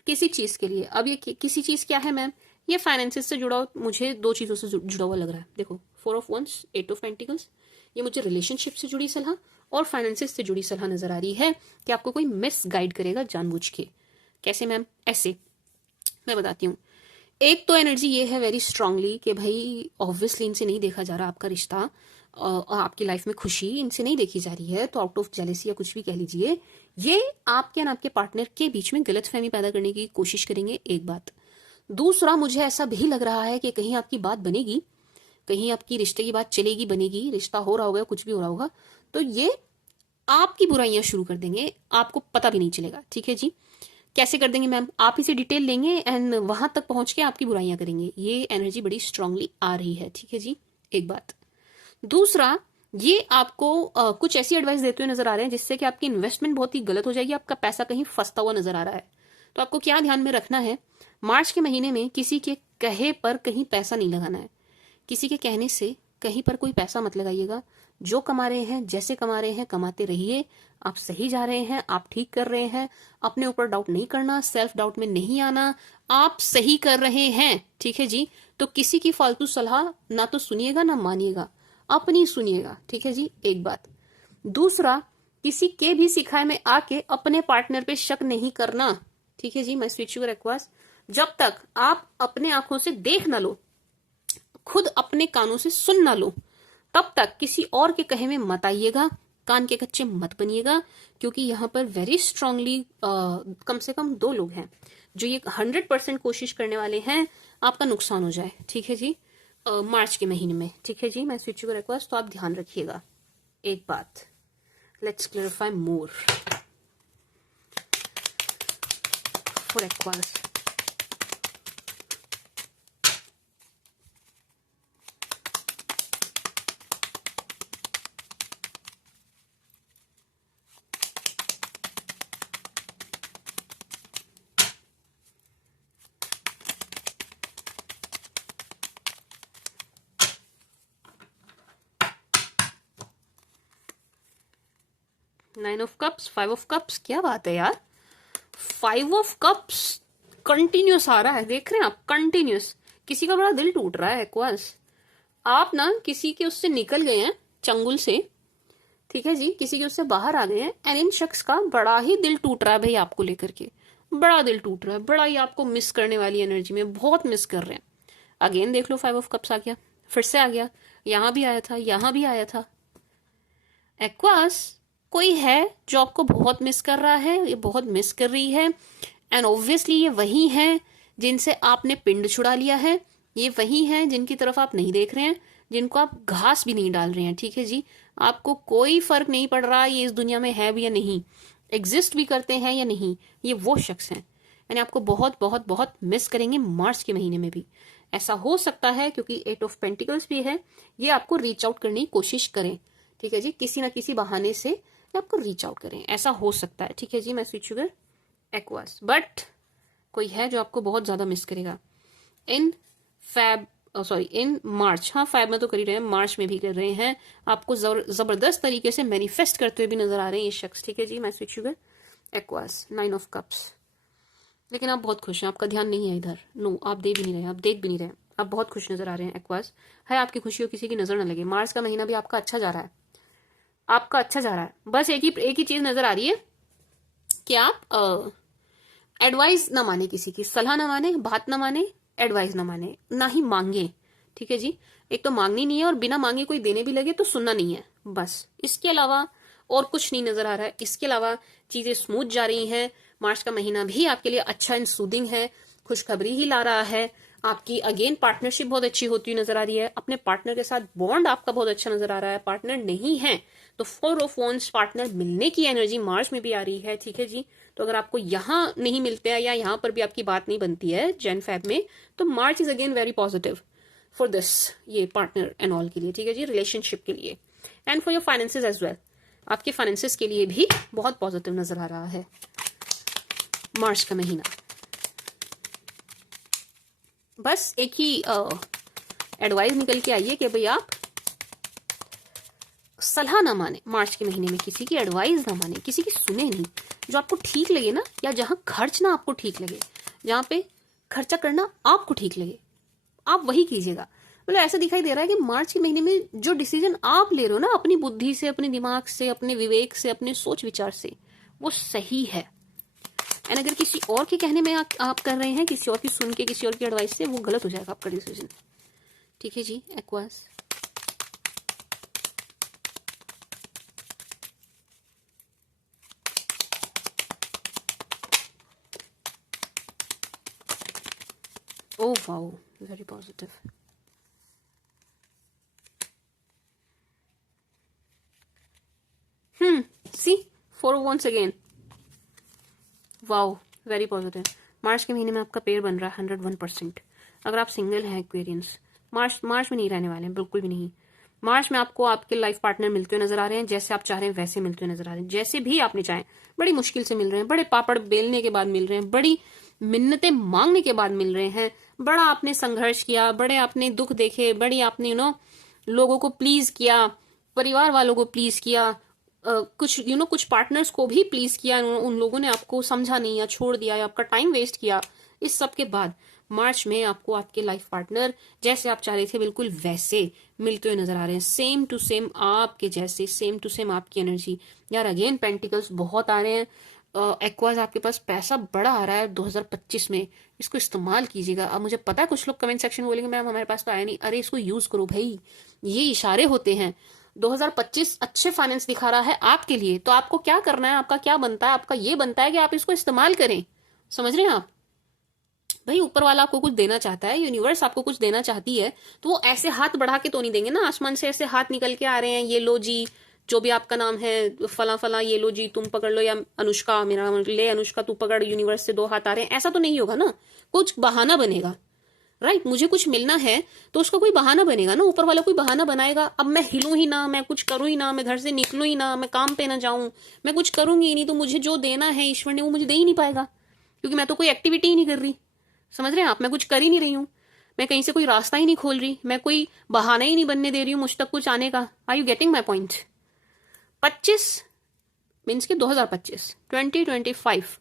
किसी चीज के लिए। अब ये किसी चीज क्या है मैम, ये फाइनेंसिस से जुड़ा, मुझे 2 चीजों से जुड़ा हुआ लग रहा है। देखो 4 ऑफ वंस, 8 ऑफ पेंटिकल्स, ये मुझे रिलेशनशिप से जुड़ी सलाह और फाइनेंसिस से जुड़ी सलाह नजर आ रही है कि आपको कोई मिस गाइड करेगा जानबूझ के। कैसे मैम? ऐसे मैं बताती हूँ। एक तो एनर्जी ये है वेरी स्ट्रांगली कि भाई ऑब्वियसली इनसे नहीं देखा जा रहा आपका रिश्ता, आपकी लाइफ में खुशी इनसे नहीं देखी जा रही है, तो आउट ऑफ जेलेसी या कुछ भी कह लीजिए, ये आपके और आपके पार्टनर के बीच में गलतफहमी पैदा करने की कोशिश करेंगे, एक बात। दूसरा, मुझे ऐसा भी लग रहा है कि कहीं आपकी बात बनेगी, कहीं आपकी रिश्ते की बात चलेगी, बनेगी, रिश्ता हो रहा होगा, कुछ भी हो रहा होगा, तो ये आपकी बुराइयां शुरू कर देंगे, आपको पता भी नहीं चलेगा, ठीक है जी। कैसे कर देंगे मैम? आप इसे डिटेल लेंगे एंड वहां तक पहुंच के आपकी बुराइयां करेंगे। ये एनर्जी बड़ी स्ट्रांगली आ रही है, ठीक है जी, एक बात। दूसरा, ये आपको कुछ ऐसी एडवाइस देते हुए नजर आ रहे हैं जिससे कि आपकी इन्वेस्टमेंट बहुत ही गलत हो जाएगी, आपका पैसा कहीं फंसता हुआ नजर आ रहा है। तो आपको क्या ध्यान में रखना है, मार्च के महीने में किसी के कहे पर कहीं पैसा नहीं लगाना है। किसी के कहने से कहीं पर कोई पैसा मत लगाइएगा। जो कमा रहे हैं, जैसे कमा रहे हैं, कमाते रहिए। आप सही जा रहे हैं, आप ठीक कर रहे हैं। अपने ऊपर डाउट नहीं करना, सेल्फ डाउट में नहीं आना। आप सही कर रहे हैं, ठीक है जी। तो किसी की फालतू सलाह ना तो सुनिएगा ना मानिएगा, अपनी सुनिएगा, ठीक है जी, एक बात। दूसरा, किसी के भी सिखाए में आके अपने पार्टनर पे शक नहीं करना, ठीक है जी। मैं स्विच यूर एक्वास, जब तक आप अपने आंखों से देख ना लो, खुद अपने कानों से सुन ना लो, तब तक किसी और के कहे में मत आइएगा, कान के कच्चे मत बनिएगा। क्योंकि यहाँ पर वेरी स्ट्रांगली कम से कम 2 लोग हैं जो ये 100% कोशिश करने वाले हैं आपका नुकसान हो जाए, ठीक है जी, मार्च के महीने में, ठीक है जी। मैं स्विच यूर रिक्वेस्ट, तो आप ध्यान रखिएगा एक बात। Let's clarify more for aqueous. Nine of cups, 5 of cups, क्या बात है यार। 5 ऑफ कप्स कंटिन्यूस आ रहा है, देख रहे हैं आप, कंटिन्यूस। किसी का बड़ा दिल टूट रहा है एक्वास। आप ना किसी के उससे निकल गए हैं, चंगुल से, ठीक है जी, किसी के उससे बाहर आ गए हैं एंड इन शख्स का बड़ा ही दिल टूट रहा है भाई आपको लेकर के। बड़ा दिल टूट रहा है, बड़ा ही आपको मिस करने वाली एनर्जी में, बहुत मिस कर रहे हैं। अगेन देख लो, 5 ऑफ कप्स आ गया, फिर से आ गया, यहां भी आया था, यहां भी आया था। एक्वास, कोई है जो आपको बहुत मिस कर रहा है, ये बहुत मिस कर रही है एंड ऑब्वियसली ये वही है जिनसे आपने पिंड छुड़ा लिया है। ये वही है जिनकी तरफ आप नहीं देख रहे हैं, जिनको आप घास भी नहीं डाल रहे हैं, ठीक है जी। आपको कोई फर्क नहीं पड़ रहा ये इस दुनिया में है भी या नहीं, एग्जिस्ट भी करते हैं या नहीं, ये वो शख्स हैं। यानी आपको बहुत बहुत बहुत मिस करेंगे मार्च के महीने में भी। ऐसा हो सकता है क्योंकि 8 ऑफ पेंटिकल्स भी है, ये आपको रीच आउट करने की कोशिश करें, ठीक है जी, किसी ना किसी बहाने से आपको रीच आउट करें, ऐसा हो सकता है, ठीक है जी। मैं स्विच शुगर एक्वास, बट कोई है जो आपको बहुत ज्यादा मिस करेगा इन फैब, सॉरी इन मार्च। हाँ, फैब में तो कर ही रहे हैं, मार्च में भी कर रहे हैं। आपको जबरदस्त तरीके से मैनिफेस्ट करते हुए भी नजर आ रहे हैं ये शख्स, ठीक है जी। मैं switch sugar aqueous, 9 of cups. लेकिन आप बहुत खुश हैं, आपका ध्यान नहीं है इधर, नो, आप दे भी नहीं रहे, आप देख भी नहीं रहे, आप बहुत खुश नजर आ रहे हैं एक्वास। है आपकी खुशी हो किसी की नजर ना लगे, मार्च का महीना भी आपका अच्छा जा रहा है, आपका अच्छा जा रहा है। बस एक ही चीज नजर आ रही है कि आप एडवाइस ना माने, किसी की सलाह ना माने, बात ना माने, एडवाइस ना माने, ना ही मांगे, ठीक है जी। एक तो मांगनी नहीं है और बिना मांगे कोई देने भी लगे तो सुनना नहीं है, बस। इसके अलावा और कुछ नहीं नजर आ रहा है। इसके अलावा चीजें स्मूथ जा रही हैं। मार्च का महीना भी आपके लिए अच्छा एंड सूदिंग है, खुशखबरी ही ला रहा है। आपकी अगेन पार्टनरशिप बहुत अच्छी होती हुई नजर आ रही है। अपने पार्टनर के साथ बॉन्ड आपका बहुत अच्छा नजर आ रहा है। पार्टनर नहीं है तो 4 ऑफ वॉन्ड्स पार्टनर मिलने की एनर्जी मार्च में भी आ रही है, ठीक है जी। तो अगर आपको यहाँ नहीं मिलते हैं या यहाँ पर भी आपकी बात नहीं बनती है जैन फेब में, तो March is again very positive for this, ये पार्टनर एंड ऑल के लिए, ठीक है जी, रिलेशनशिप के लिए and for your finances as well. आपके फाइनेंसेस के लिए भी बहुत पॉजिटिव नजर आ रहा है मार्च का महीना। बस एक ही एडवाइस निकल के आइए कि भाई आप सलाह ना माने मार्च के महीने में, किसी की एडवाइस ना माने, किसी की सुने नहीं। जो आपको ठीक लगे ना, या जहां खर्चना आपको ठीक लगे, जहां पे खर्चा करना आपको ठीक लगे, आप वही कीजिएगा। मतलब ऐसा दिखाई दे रहा है कि मार्च के महीने में जो डिसीजन आप ले रहे हो ना, अपनी बुद्धि से, अपने दिमाग से, अपने विवेक से, अपने सोच विचार से, वो सही है। एंड अगर किसी और के कहने में आप कर रहे हैं, किसी और की सुन के, किसी और की एडवाइस से, वो गलत हो जाएगा आपका डिसीजन, ठीक है जी। Aquas, oh wow, very positive. See, 4 once again. Wow, very positive. March के महीने में आपका पेयर बन रहा है 101%। अगर आप सिंगल हैं एक्वेरियंस, मार्च में नहीं रहने वाले हैं, बिल्कुल भी नहीं। मार्च में आपको आपके लाइफ पार्टनर मिलते हुए नजर आ रहे हैं, जैसे आप चाह रहे हैं वैसे मिलते हुए नजर आ रहे हैं, जैसे भी आपने चाहे। बड़ी मुश्किल से मिल रहे हैं, बड़े पापड़ बेलने के बाद मिल रहे हैं, बड़ी मिन्नतें मांगने के बाद मिल रहे हैं, बड़ा आपने संघर्ष किया, बड़े आपने दुख देखे, बड़ी आपने लोगों को प्लीज किया, परिवार वालों को प्लीज किया, कुछ कुछ पार्टनर्स को भी प्लीज किया, उन लोगों ने आपको समझा नहीं या छोड़ दिया या आपका टाइम वेस्ट किया। इस सब के बाद मार्च में आपको आपके लाइफ पार्टनर जैसे आप चाह रहे थे बिल्कुल वैसे मिलते हुए नजर आ रहे हैं, सेम टू सेम आपके जैसे, सेम टू सेम आपकी एनर्जी। यार अगेन पेंटिकल्स बहुत आ रहे हैं। एक्वाज आपके पास पैसा बड़ा आ रहा है 2025 में, इसको इस्तेमाल कीजिएगा। अब मुझे पता है कुछ लोग कमेंट सेक्शन में बोलेंगे मैम हमारे पास तो आया नहीं, अरे इसको यूज करो भाई, ये इशारे होते हैं। 2025 अच्छे फाइनेंस दिखा रहा है आपके लिए, तो आपको क्या करना है, आपका क्या बनता है, आपका ये बनता है कि आप इसको इस्तेमाल करें। समझ रहे हैं आप? भाई ऊपर वाला आपको कुछ देना चाहता है, यूनिवर्स आपको कुछ देना चाहती है, तो वो ऐसे हाथ बढ़ा के तो नहीं देंगे ना, आसमान से ऐसे हाथ निकल के आ रहे हैं, ये लो जी जो भी आपका नाम है फला फला, ये लो जी तुम पकड़ लो, या अनुष्का मेरा ले अनुष्का तू पकड़, यूनिवर्स से 2 हाथ आ रहे हैं, ऐसा तो नहीं होगा ना। कुछ बहाना बनेगा, राइट? मुझे कुछ मिलना है तो उसका कोई बहाना बनेगा ना, ऊपर वाला कोई बहाना बनाएगा। अब मैं हिलूं ही ना, मैं कुछ करूं ही ना, मैं घर से निकलूं ही ना, मैं काम पे ना जाऊं, मैं कुछ करूंगी ही नहीं, तो मुझे जो देना है ईश्वर ने वो मुझे दे ही नहीं पाएगा, क्योंकि मैं तो कोई एक्टिविटी ही नहीं कर रही। समझ रहे हैं आप? मैं कुछ कर ही नहीं रही हूँ, मैं कहीं से कोई रास्ता ही नहीं खोल रही, मैं कोई बहाना ही नहीं बनने दे रही हूँ मुझ तक कुछ आने का। Are you getting my point? 25 means के 2025 2025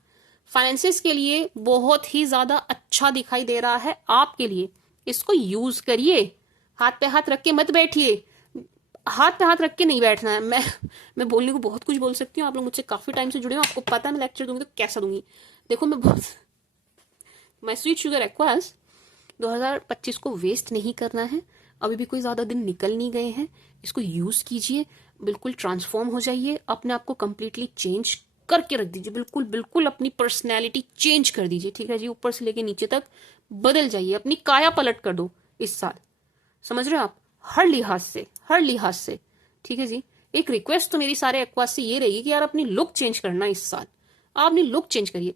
फाइनेंसिस के लिए बहुत ही ज्यादा अच्छा दिखाई दे रहा है आपके लिए। इसको यूज करिए, हाथ पे हाथ रख के मत बैठिए। हाथ पे हाथ रख के नहीं बैठना है। मैं बोलने को बहुत कुछ बोल सकती हूँ, आप लोग मुझसे काफी टाइम से जुड़े हो, आपको पता है मैं लेक्चर दूंगी तो कैसा दूंगी। देखो मैं बहुत माई स्वीट शुगर एक्वास 2025 को वेस्ट नहीं करना है, अभी भी कोई ज्यादा दिन निकल नहीं गए हैं, इसको यूज कीजिए, बिल्कुल ट्रांसफॉर्म हो जाइए, अपने आप को कंप्लीटली चेंज करके रख दीजिए, बिल्कुल बिल्कुल अपनी पर्सनैलिटी चेंज कर दीजिए, ठीक है जी? ऊपर से लेके नीचे तक बदल जाइए, अपनी काया पलट कर दो इस साल। समझ रहे हो आप? हर लिहाज से, हर लिहाज से, ठीक है जी? एक रिक्वेस्ट तो मेरी सारे एक्वास से ये रहेगी कि यार अपनी लुक चेंज करना इस साल, आप अपनी लुक चेंज करिए।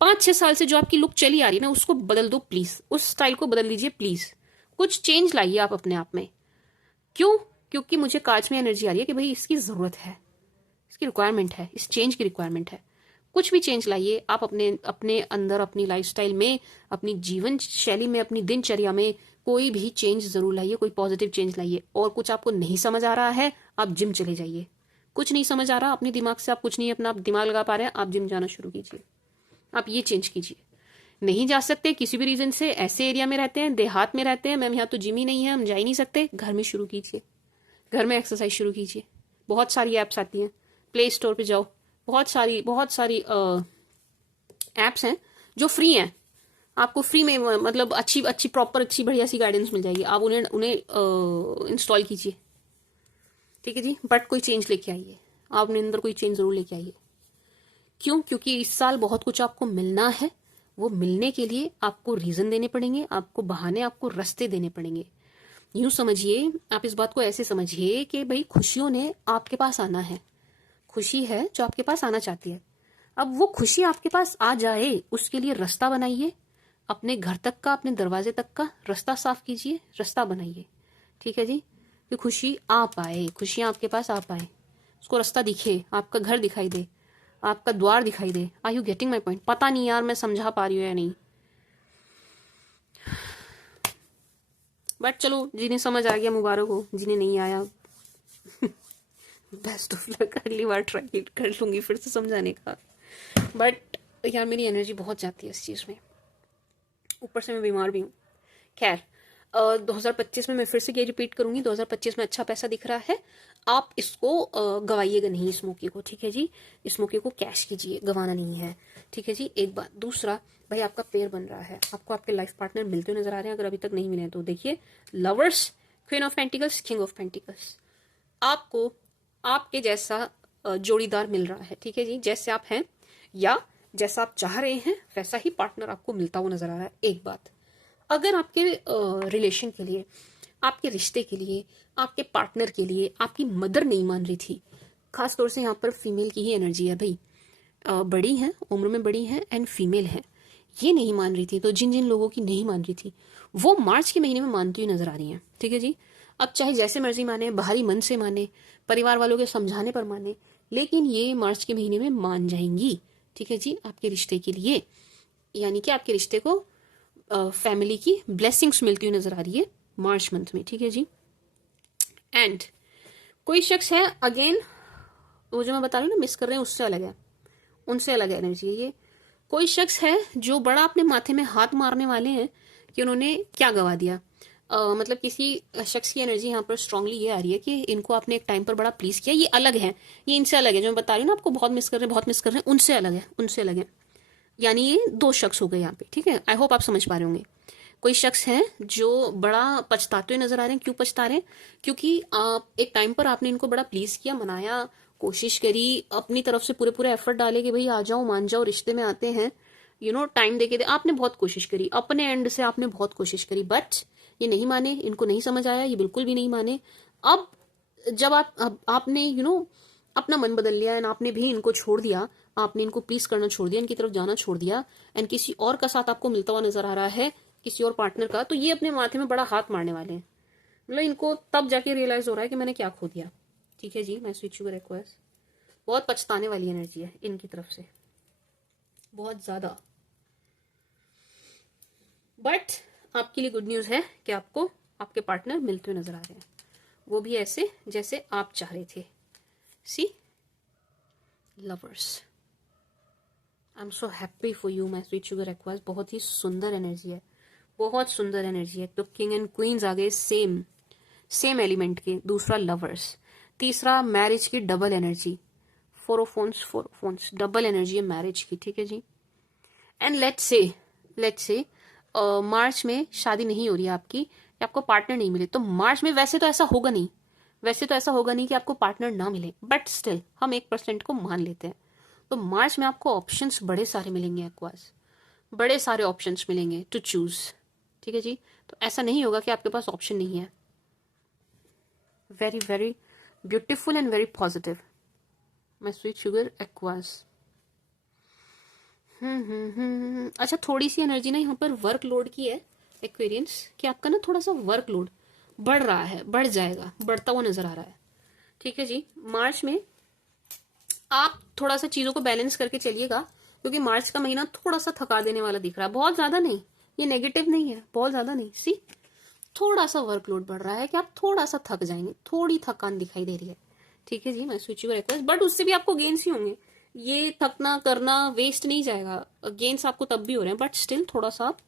5-6 साल से जो आपकी लुक चली आ रही है ना, उसको बदल दो प्लीज, उस स्टाइल को बदल लीजिए प्लीज, कुछ चेंज लाइए आप अपने आप में। क्यों? क्योंकि मुझे कांच में एनर्जी आ रही है कि भाई इसकी जरूरत है, इसकी रिक्वायरमेंट है, इस चेंज की रिक्वायरमेंट है। कुछ भी चेंज लाइए आप अपने अपने अंदर, अपनी लाइफस्टाइल में, अपनी जीवन शैली में, अपनी दिनचर्या में, कोई भी चेंज जरूर लाइए, कोई पॉजिटिव चेंज लाइए। और कुछ आपको नहीं समझ आ रहा है, आप जिम चले जाइए। कुछ नहीं समझ आ रहा अपने दिमाग से, आप कुछ नहीं अपना दिमाग लगा पा रहे हैं, आप जिम जाना शुरू कीजिए, आप ये चेंज कीजिए। नहीं जा सकते किसी भी रीजन से, ऐसे एरिया में रहते हैं, देहात में रहते हैं, मैम यहाँ तो जिम ही नहीं है, हम जा ही नहीं सकते, घर में शुरू कीजिए, घर में एक्सरसाइज शुरू कीजिए। बहुत सारी ऐप्स आती हैं, प्ले स्टोर पे जाओ, बहुत सारी ऐप्स हैं जो फ्री हैं, आपको फ्री में मतलब अच्छी अच्छी प्रॉपर अच्छी बढ़िया सी गाइडेंस मिल जाएगी, आप उन्हें उन्हें इंस्टॉल कीजिए, ठीक है जी? बट कोई चेंज लेके आइए, आप अपने अंदर कोई चेंज जरूर लेके आइए। क्यों? क्योंकि इस साल बहुत कुछ आपको मिलना है, वो मिलने के लिए आपको रीजन देने पड़ेंगे, आपको बहाने, आपको रास्ते देने पड़ेंगे। यूं समझिए, आप इस बात को ऐसे समझिए कि भाई खुशियों ने आपके पास आना है, खुशी है जो आपके पास आना चाहती है। अब वो खुशी आपके पास आ जाए, उसके लिए रास्ता बनाइए, अपने घर तक का, अपने दरवाजे तक का रास्ता साफ कीजिए, रास्ता बनाइए, ठीक है जी? कि खुशी आ पाए, खुशियां आपके पास आ पाए, उसको रास्ता दिखे, आपका घर दिखाई दे, आपका द्वार दिखाई दे। Are you getting my point? पता नहीं यार मैं समझा पा रही हूँ या नहीं, बट चलो जिन्हें समझ आ गया मुबारक हो, जिन्हें नहीं आया बेस्ट ऑफ लक, अगली बार ट्राई कर लूंगी फिर से समझाने का। बट यार मेरी एनर्जी बहुत जाती है इस चीज़ में, ऊपर से मैं बीमार भी हूँ। खैर 2025 में मैं फिर से ये रिपीट करूंगी, 2025 में अच्छा पैसा दिख रहा है, आप इसको गवाइएगा नहीं इस मौके को, ठीक है जी? इस मौके को कैश कीजिए, गवाना नहीं है, ठीक है जी? एक बात। दूसरा, भाई आपका पेयर बन रहा है, आपको आपके लाइफ पार्टनर मिलते हुए नजर आ रहे हैं, अगर अभी तक नहीं मिले हैं तो देखिए, lovers, queen of pentacles, king of pentacles, आपको आपके जैसा जोड़ीदार मिल रहा है, ठीक है जी? जैसे आप हैं या जैसा आप चाह रहे हैं वैसा ही पार्टनर आपको मिलता हुआ नजर आ रहा है। एक बात, अगर आपके रिलेशन के लिए, आपके रिश्ते के लिए, आपके पार्टनर के लिए आपकी मदर नहीं मान रही थी, खास तौर से यहाँ पर फीमेल की ही एनर्जी है भाई, बड़ी हैं, उम्र में बड़ी हैं एंड फीमेल हैं। ये नहीं मान रही थी, तो जिन जिन लोगों की नहीं मान रही थी वो मार्च के महीने में मानती हुई नजर आ रही हैं। ठीक है जी। अब चाहे जैसे मर्जी माने, बाहरी मन से माने, परिवार वालों के समझाने पर माने, लेकिन ये मार्च के महीने में मान जाएंगी। ठीक है जी, आपके रिश्ते के लिए, यानी कि आपके रिश्ते को फैमिली की ब्लेसिंग्स मिलती हुई नजर आ रही है मार्च मंथ में। ठीक है जी। एंड कोई शख्स है, अगेन वो जो मैं बता रही हूँ ना मिस कर रहे हैं, उससे अलग है, उनसे अलग एनर्जी है ये। कोई शख्स है जो बड़ा अपने माथे में हाथ मारने वाले हैं कि उन्होंने क्या गवा दिया। मतलब किसी शख्स की एनर्जी यहाँ पर स्ट्रांगली ये आ रही है कि इनको आपने एक टाइम पर बड़ा प्लीज किया, ये अलग है, ये इनसे अलग है। जो मैं बता रही हूँ ना आपको, बहुत मिस कर रहे हैं, बहुत मिस कर रहे हैं, उनसे अलग है, उनसे अलग है। यानी ये दो शख्स हो गए यहाँ पे। ठीक है, आई होप आप समझ पा रहे होंगे। कोई शख्स है जो बड़ा पछताते हुए नजर आ रहे हैं। क्यों पछता रहे हैं? क्योंकि एक टाइम पर आपने इनको बड़ा प्लीज किया, मनाया, कोशिश करी, अपनी तरफ से पूरे पूरे एफर्ट डाले कि भाई आ जाओ, मान जाओ, रिश्ते में आते हैं, टाइम देके दे। आपने बहुत कोशिश करी, अपने एंड से आपने बहुत कोशिश करी, बट ये नहीं माने, इनको नहीं समझ आया, ये बिल्कुल भी नहीं माने। अब जब आपने अपना मन बदल लिया एंड आपने भी इनको छोड़ दिया, आपने इनको प्लीज करना छोड़ दिया, इनकी तरफ जाना छोड़ दिया, एंड किसी और का साथ आपको मिलता हुआ नजर आ रहा है, किसी और पार्टनर का, तो ये अपने माथे में बड़ा हाथ मारने वाले हैं। मतलब इनको तब जाके रियलाइज हो रहा है कि मैंने क्या खो दिया। ठीक है जी, मैं स्वीट शुगर एक्वास, बहुत पछताने वाली एनर्जी है इनकी तरफ से, बहुत ज्यादा। बट आपके लिए गुड न्यूज है कि आपको आपके पार्टनर मिलते हुए नजर आ रहे हैं, वो भी ऐसे जैसे आप चाह रहे थे। See, lovers, I am so happy for you my sweet sugar Aquas. बहुत ही सुंदर एनर्जी है, बहुत सुंदर एनर्जी है। तो किंग एंड क्वींस आ गए सेम सेम एलिमेंट के। दूसरा लवर्स, तीसरा मैरिज की double energy, four of phones double energy है मैरिज की। ठीक है जी। एंड लेट्स से मार्च में शादी नहीं हो रही है आपकी, या आपको पार्टनर नहीं मिले, तो मार्च में वैसे तो ऐसा होगा नहीं, वैसे तो ऐसा होगा नहीं कि आपको पार्टनर ना मिले, बट स्टिल हम 1% को मान लेते हैं। तो मार्च में आपको ऑप्शंस बड़े सारे मिलेंगे एक्वास, बड़े सारे ऑप्शंस मिलेंगे टू चूज। ठीक है जी। तो ऐसा नहीं होगा कि आपके पास ऑप्शन नहीं है। Very very beautiful and very positive my sweet sugar aqueous. अच्छा, थोड़ी सी एनर्जी ना यहाँ पर वर्कलोड की है एक्वेरियंस, कि आपका ना थोड़ा सा वर्कलोड बढ़ रहा है, बढ़ जाएगा, बढ़ता हुआ नजर आ रहा है। ठीक है जी। मार्च में आप थोड़ा सा चीजों को बैलेंस करके चलिएगा, क्योंकि मार्च का महीना थोड़ा सा थका देने वाला दिख रहा है। बहुत ज्यादा नहीं, ये नेगेटिव नहीं है, बहुत ज्यादा नहीं। सी, थोड़ा सा वर्कलोड बढ़ रहा है कि आप थोड़ा सा थक जाएंगे, थोड़ी थकान दिखाई दे रही है। ठीक है जी, मैं स्विच यूर रिक्वेस्ट, बट उससे भी आपको गेन्स ही होंगे। ये थकना करना वेस्ट नहीं जाएगा, गेन्स आपको तब भी हो रहे हैं, बट स्टिल थोड़ा सा आप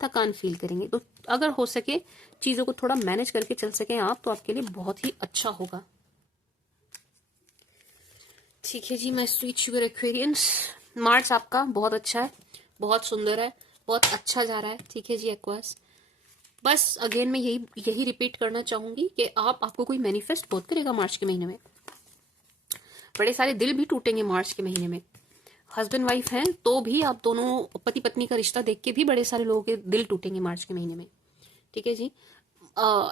थकान फील करेंगे। तो अगर हो सके चीजों को थोड़ा मैनेज करके चल सकें आप, तो आपके लिए बहुत ही अच्छा होगा। ठीक है जी, मैं स्वीट शुगर एक्वेरियंस, मार्च आपका बहुत अच्छा है, बहुत सुंदर है, बहुत अच्छा जा रहा है। ठीक है जी एक्वास, बस अगेन मैं यही रिपीट करना चाहूंगी कि आपको कोई मैनिफेस्ट बहुत करेगा मार्च के महीने में, बड़े सारे दिल भी टूटेंगे मार्च के महीने में। हस्बैंड वाइफ हैं तो भी आप दोनों पति पत्नी का रिश्ता देख के भी बड़े सारे लोगों के दिल टूटेंगे मार्च के महीने में। ठीक है जी।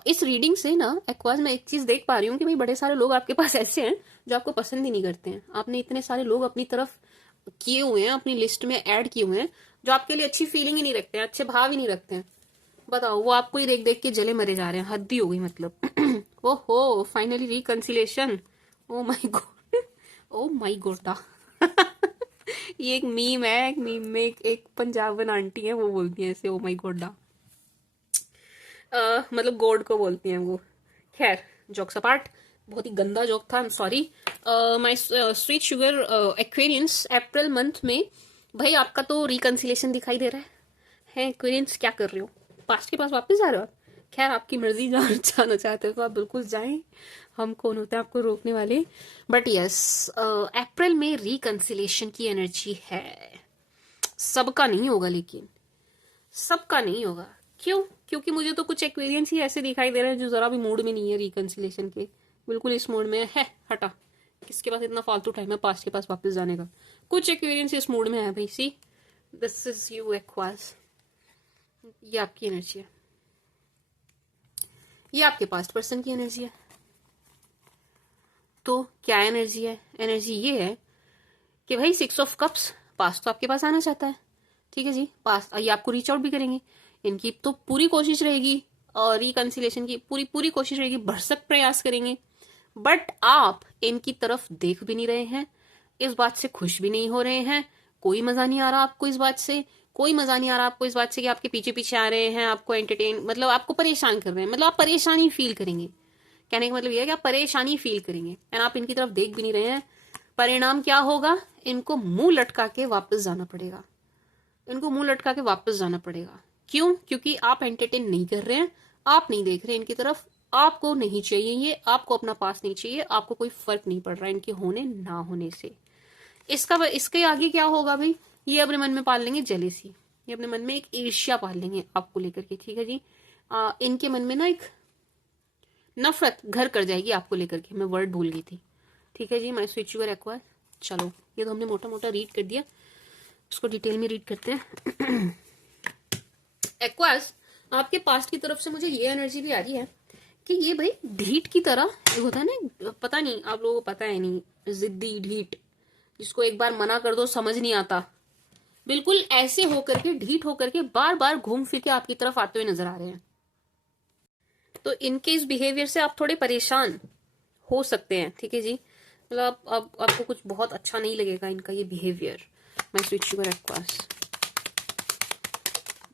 इस रीडिंग से ना एक्वास मैं एक चीज देख पा रही हूँ कि भाई बड़े सारे लोग आपके पास ऐसे हैं जो आपको पसंद ही नहीं करते हैं। आपने इतने सारे लोग अपनी तरफ किए हुए हैं, अपनी लिस्ट में ऐड किए हुए हैं, जो आपके लिए अच्छी फीलिंग ही नहीं रखते हैं, अच्छे भाव ही नहीं रखते हैं। बताओ, वो आपको ही देख देख के जले मरे जा रहे हैं, हद ही हो गई मतलब। ओहो, finally reconciliation. Oh my God, oh my God. ये एक मीम है, एक मीम में एक पंजाबन आंटी है, वो बोलती है ऐसे, ओ माय गॉड। मतलब गॉड को बोलती हैं वो। खैर, जोक्स अपार्ट, बहुत ही गंदा जोक था, I am sorry. My sweet sugar Aquarians, April month में भाई आपका तो रिकंसिलेशन दिखाई दे रहा है एक्वेरियंस। क्या कर रहे हो? पास्ट के पास वापस जा रहे हो आप? खैर, आपकी मर्जी, जाना चाहते हो तो आप बिल्कुल जाएं, हम कौन होते हैं आपको रोकने वाले। बट यस, अप्रैल में रिकंसिलेशन की एनर्जी है। सबका नहीं होगा, लेकिन सबका नहीं होगा। क्यों? क्योंकि मुझे तो कुछ एक्वेरियंस ही ऐसे दिखाई दे रहे हैं जो जरा भी मूड में नहीं है रिकंसिलेशन के, बिल्कुल इस मूड में है। हटा, किसके पास इतना फालतू टाइम है पास्ट के पास वापस जाने का? कुछ एक्वेरियंस इस मूड में है भाई। सी, दिस इज यू एक्वास, ये आपकी एनर्जी है, ये आपके पास्ट पर्सन की एनर्जी है। तो क्या एनर्जी है? एनर्जी ये है कि भाई 6 ऑफ कप्स पास तो आपके पास आना चाहता है, ठीक है जी, पास ये आपको रीच आउट भी करेंगे, इनकी तो पूरी कोशिश रहेगी और रिकंसिलेशन की पूरी पूरी कोशिश रहेगी, भरसक प्रयास करेंगे, बट आप इनकी तरफ देख भी नहीं रहे हैं, इस बात से खुश भी नहीं हो रहे हैं, कोई मजा नहीं आ रहा आपको इस बात से, कोई मजा नहीं आ रहा आपको इस बात से कि आपके पीछे पीछे आ रहे हैं, आपको एंटरटेन मतलब आपको परेशान कर रहे हैं, मतलब आप परेशानी फील करेंगे, कहने का मतलब यह है कि आप परेशानी फील करेंगे एंड आप इनकी तरफ देख भी नहीं रहे हैं। परिणाम क्या होगा, इनको मुंह लटका के वापस जाना पड़ेगा, इनको मुंह लटका के वापस जाना पड़ेगा। क्यों? क्योंकि आप एंटरटेन नहीं कर रहे हैं, आप नहीं देख रहे हैं इनकी तरफ, आपको नहीं चाहिए ये, आपको अपना पास नहीं चाहिए, आपको कोई फर्क नहीं पड़ रहा है इनके होने ना होने से। इसका इसके आगे क्या होगा भाई, ये अपने मन में पाल लेंगे जेलेसी, ये अपने मन में एक ईर्ष्या पाल लेंगे आपको लेकर के, ठीक है जी। इनके मन में ना एक नफरत घर कर जाएगी आपको लेकर के, मैं वर्ड भूल गई थी, ठीक है जी। माई स्विच यूर एक्वायर, चलो ये तो हमने मोटा मोटा रीड कर दिया, उसको डिटेल में रीड करते हैं। एक्वास, आपके पास्ट की तरफ से मुझे ये एनर्जी भी आ रही है कि ये भाई ढीठ की तरह, ये होता है ना, पता नहीं आप लोगों को पता है नहीं, जिद्दी ढीठ, जिसको एक बार मना कर दो समझ नहीं आता, बिल्कुल ऐसे होकर के ढीठ होकर के बार बार घूम फिर के आपकी तरफ आते हुए नजर आ रहे हैं। तो इनके इस बिहेवियर से आप थोड़े परेशान हो सकते हैं, ठीक है जी, मतलब अब आपको कुछ बहुत अच्छा नहीं लगेगा इनका ये बिहेवियर। मैं switch your Aquas,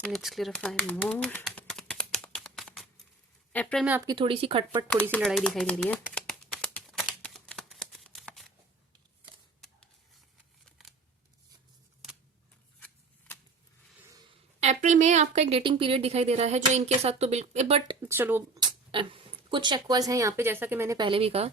let's clarify more. April में आपकी थोड़ी सी खटपट, थोड़ी सी लड़ाई दिखाई दे रही है। अप्रैल में आपका एक डेटिंग पीरियड दिखाई दे रहा है जो इनके साथ तो बिल्कुल, बट चलो कुछ एक्वास हैं यहाँ पे, जैसा कि मैंने पहले भी कहा